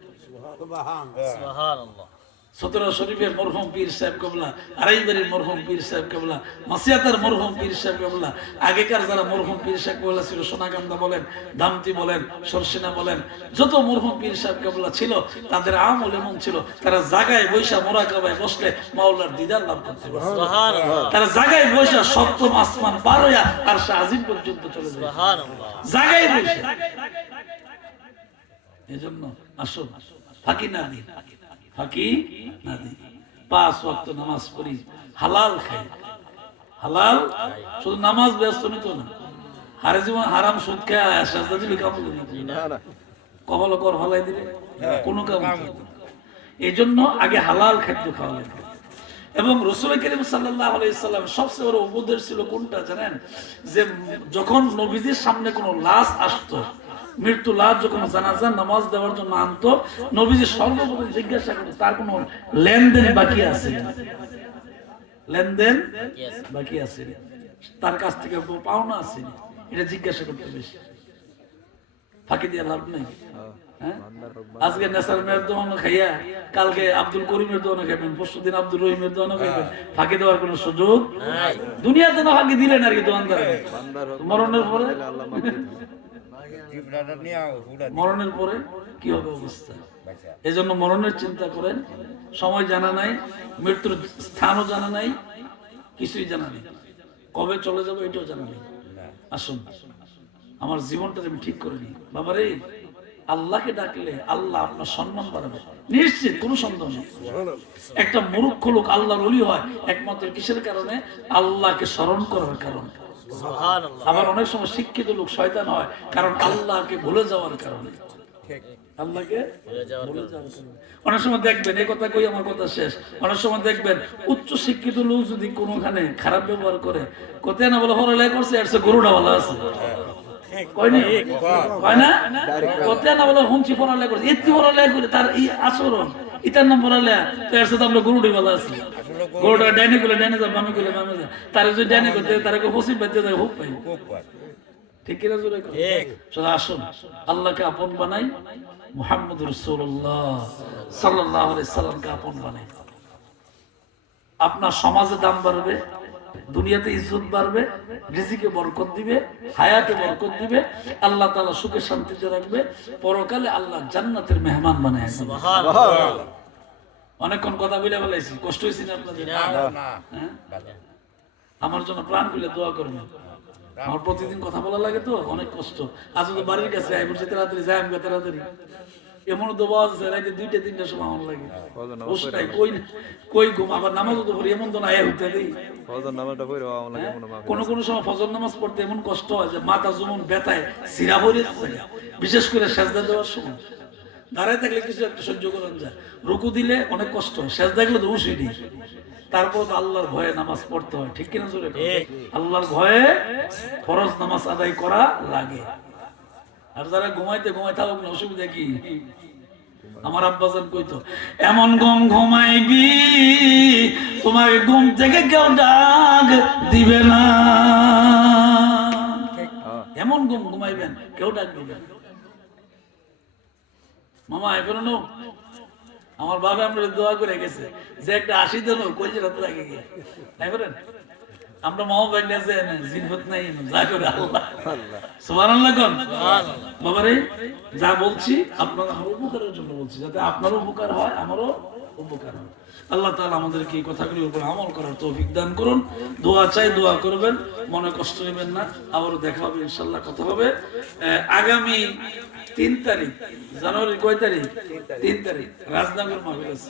সুবহানাল্লাহ। 17 শরীফের মরহুম পীর সাহেব কেবলা, আড়াইবাড়ির মরহুম পীর সাহেব কেবলা, মাসিয়াতার মরহুম পীর সাহেব কেবলা, আগেকার যারা মরহুম পীর সাহেব কেবলা ছিল, সোনাকান্দা বলেন, দামতি বলেন, সরসিনা বলেন, যত মরহুম পীর সাহেব কেবলা ছিল তাদের আমল এমন ছিল, তারা জায়গায় বৈশা মোরাকাবায় বসলে মাওলার দিদার লাভ করতে পারে, সুবহানাল্লাহ। তারা জায়গায় বৈশা সপ্তম আসমান পার হইয়া আরশ আজিম পর্যন্ত চলে যায়, সুবহানাল্লাহ, জায়গায় বসে। এজন্য আসুন ফাঁকি না দিই, ফাঁকি না দিই, 5 ওয়াক্ত নামাজ পড়ি, হালাল খাই, হালাল, শুধু নামাজ ব্যস্ত নিত না, হারে জীবন হারাম সুদ খায় সাজদা দিলে কাম না, কপাল কর ফলাই দিলে কোনো কাম না। এই জন্য আগে হালাল খাদ্য খাওয়া লাগে। এবং রাসূল করিম সাল্লাল্লাহু আলাইহি সাল্লাম সবচেয়ে বড় উপদেশ ছিল কোনটা জানেন? যে যখন নবীজির সামনে কোনো লাশ আসতো, মৃত্যু লাশ যখন জানাজার নামাজ দেওয়ার জন্য আনতো, নবীজি সর্বপ্রথম জিজ্ঞাসা করতো তার কোনো লেনদেন বাকি আছে, লেনদেন বাকি আছে, তার কাছ থেকে পাওনা আছে, এটা জিজ্ঞাসা করতে বেশি। ফাঁকি দিয়ে লাভ নেই, হ্যাঁ? আজকে নেসার মেয়ের দোয়ানো খাইয়া কালকে আব্দুল করিমের দোয়ানো খাইবেন, পরশুদিন আব্দুল রহিমের দোয়ানো খাইবেন, ফাঁকি দেওয়ার কোনো সুযোগ দুনিয়াতে না। ফাঁকি দিলেন আর কি দোয়ানদারে মরণের পরে, মরণের পরে কি হবে অবস্থা? এই জন্য মরণের চিন্তা করেন। সময় জানা নাই, মৃত্যুর স্থানও জানা নাই, কিছুই জানা নেই, কবে চলে যাবো এটাও জানা নেই। আসুন আমার জীবনটা আমি ঠিক করে নিই বাবারে। আল্লাহকে ডাকলে আল্লাহ আপনার সম্মান বাড়াবে নিশ্চিত, কোনো সন্দেহ নেই। একটা মূর্খ লোক আল্লাহর ওলি হয় একমাত্র কিসের কারণে? আল্লাহকে স্মরণ করার কারণে। আবার অনেক সময় শিক্ষিত লোক শয়তান হয় কারণ আল্লাহকে ভুলে যাওয়ার কারণে। আল্লাহকে ভুলে যাওয়ার কারণে। অনেক সময় দেখবেন, এই কথা কই আমার কথা শেষ, অনেক সময় দেখবেন উচ্চ শিক্ষিত লোক যদি কোনোখানে খারাপ ব্যবহার করে, কোথায় না বলে পড়ালেখা করছে এর চেয়ে গরুটা ভালো আছে, কয়নি কয় না? কোথায় না বলে হুমচি পড়ালেখা করছে, এত্তি পড়ালেখা করে তার এই আচরণ, ইতার নাম পড়ালেখা, তো এর সাথে আমরা গরুটাই ভালো আছে। গরুটা ডাইনে করলে ডাইনে যাবে, বামে করলে বামে যাবে, তারা যদি ডাইনে করতে তারা হসিব বাড়তে যায়, হুপ পাই। ঠিক কিনা জোরে শুধু আসুন আল্লাহকে আপন বানাই, মুহাম্মদ রাসূলুল্লাহ সাল্লাল্লাহু আলাইহি সাল্লামকে আপন বানাই। আপনার সমাজে দাম বাড়বে, দুনিয়াতে ইজ্জত বাড়বে, রিজিকে বরকত দিবে, হায়াতে বরকত দিবে, আল্লাহ তাআলা সুখে শান্তিতে রাখবে, পরকালে আল্লাহ জান্নাতের মেহমান বানায়। সুবহানাল্লাহ। অনেকক্ষণ কথা বলে বলাইছি, কষ্ট হয়েছে না আপনাদের? আমার জন্য প্রাণ খুলে দোয়া করবেন। আমার প্রতিদিন কথা বলা লাগে তো অনেক কষ্ট। আজ তো বাড়ির কাছে আই বলছে তাড়াতাড়ি যাই, আমি তাড়াতাড়ি এমন তো বাজ রাইতে 2টা-3টার সময় আমার লাগে ওটাই কই কই ঘুম। আবার নামাজ তো পড়ি এমন তো না হইতে দেই, ফজর নামাজটা পড়ি আমার লাগে কোন সময় ফজর নামাজ পড়তে এমন কষ্ট হয় যে মাথা যেমন ব্যথায় সিরা ভরে যাচ্ছে, বিশেষ করে সেজদা দেওয়ার সময়। দাঁড়ায় থাকলে কিছু একটা সহ্য করেন যায়, রুকু দিলে অনেক কষ্ট হয়, সেজদা গেলে তো উঠি দিই। তারপর তো আল্লাহর ভয়ে নামাজ পড়তে হয়, ঠিক কিনা জোরে? আল্লাহর ভয়ে ফরজ নামাজ আদায় করা লাগে। আর যারা ঘুমাইতে থাকুক না, অসুবিধা কি? আমার আব্বাজান কইতো, এমন ঘুম ঘুমাইবি তোমার ঘুম থেকে কেউ ডাক দিবে না, এমন ঘুম ঘুমাইবেন কেউ ডাক দিবে না। মামা এখন আমার বাবা আমরা দোয়া করে গেছে যে একটা 80 জন কইছে রাত লাগে গিয়ে তাই করেন। আমরা মামা ভাই আছে জিনফত নাই, যা করে আল্লাহ সুবহানাল্লাহ কোন বাবারে। যা বলছি আপনার আমার উপকারের জন্য বলছি, যাতে আপনারও উপকার হয় আমারও উপকার হয়। আল্লাহ তাআলা আমাদেরকে এই কথাগুলোর উপর আমল করার তৌফিক দান করুন। দোয়া চাই, দোয়া করবেন, মনে কষ্ট নেবেন না। আবারও দেখা হবে ইনশাআল্লাহ, কথা হবে আগামী 3 তারিখ জানুয়ারি। কয় তারিখ? 3 তারিখ রাজনগর মাহফিল আছে।